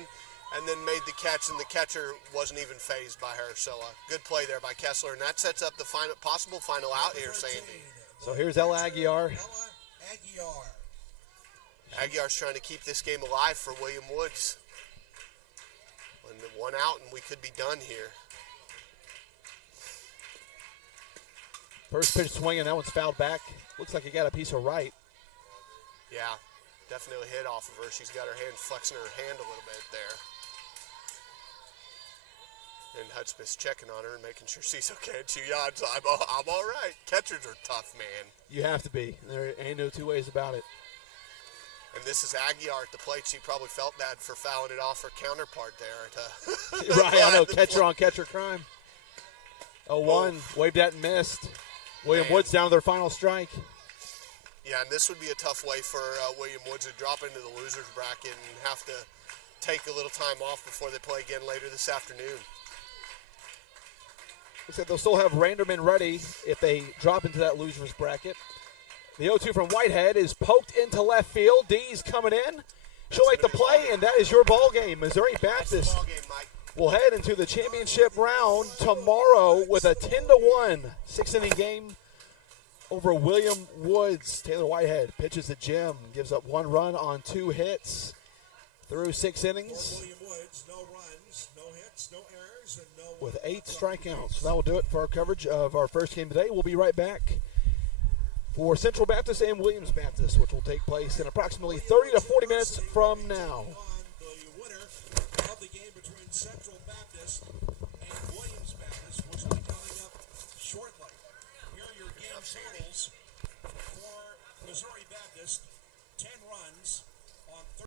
and then made the catch, and the catcher wasn't even fazed by her. So good play there by Kessler, and that sets up the possible final out here, Sandy. So here's Ella Aguiar. Aguiar's trying to keep this game alive for William Woods. And one out, and we could be done here. First pitch swinging, that one's fouled back. Looks like he got a piece of right. Yeah, definitely hit off of her. She's got her hand flexing her hand a little bit there. And Hudspeth's checking on her and making sure she's okay. 2 yards, I'm all right. Catchers are tough, man. You have to be. There ain't no two ways about it. And this is Aguiar at the plate. She probably felt bad for fouling it off her counterpart there. Right, I know, catcher on catcher crime. 0-1, waved at and missed. William Woods down to their final strike. Yeah, and this would be a tough way for William Woods to drop into the loser's bracket and have to take a little time off before they play again later this afternoon. Except they'll still have Randerman ready if they drop into that loser's bracket. The 0-2 from Whitehead is poked into left field. D's coming in. She'll make the play, and that is your ball game. Missouri Baptist will head into the championship round tomorrow with a 10-1 six-inning game over William Woods. Taylor Whitehead pitches to Jim, gives up 1 run on 2 hits through 6 innings. William Woods, no runs, no hits, no errors, and no with 8 strikeouts. So that will do it for our coverage of our first game today. We'll be right back for Central Baptist and Williams Baptist, which will take place in approximately 30 to 40 minutes from now. The winner of the game between Central Baptist and Williams Baptist, which will be coming up shortly. Here are your game totals for Missouri Baptist.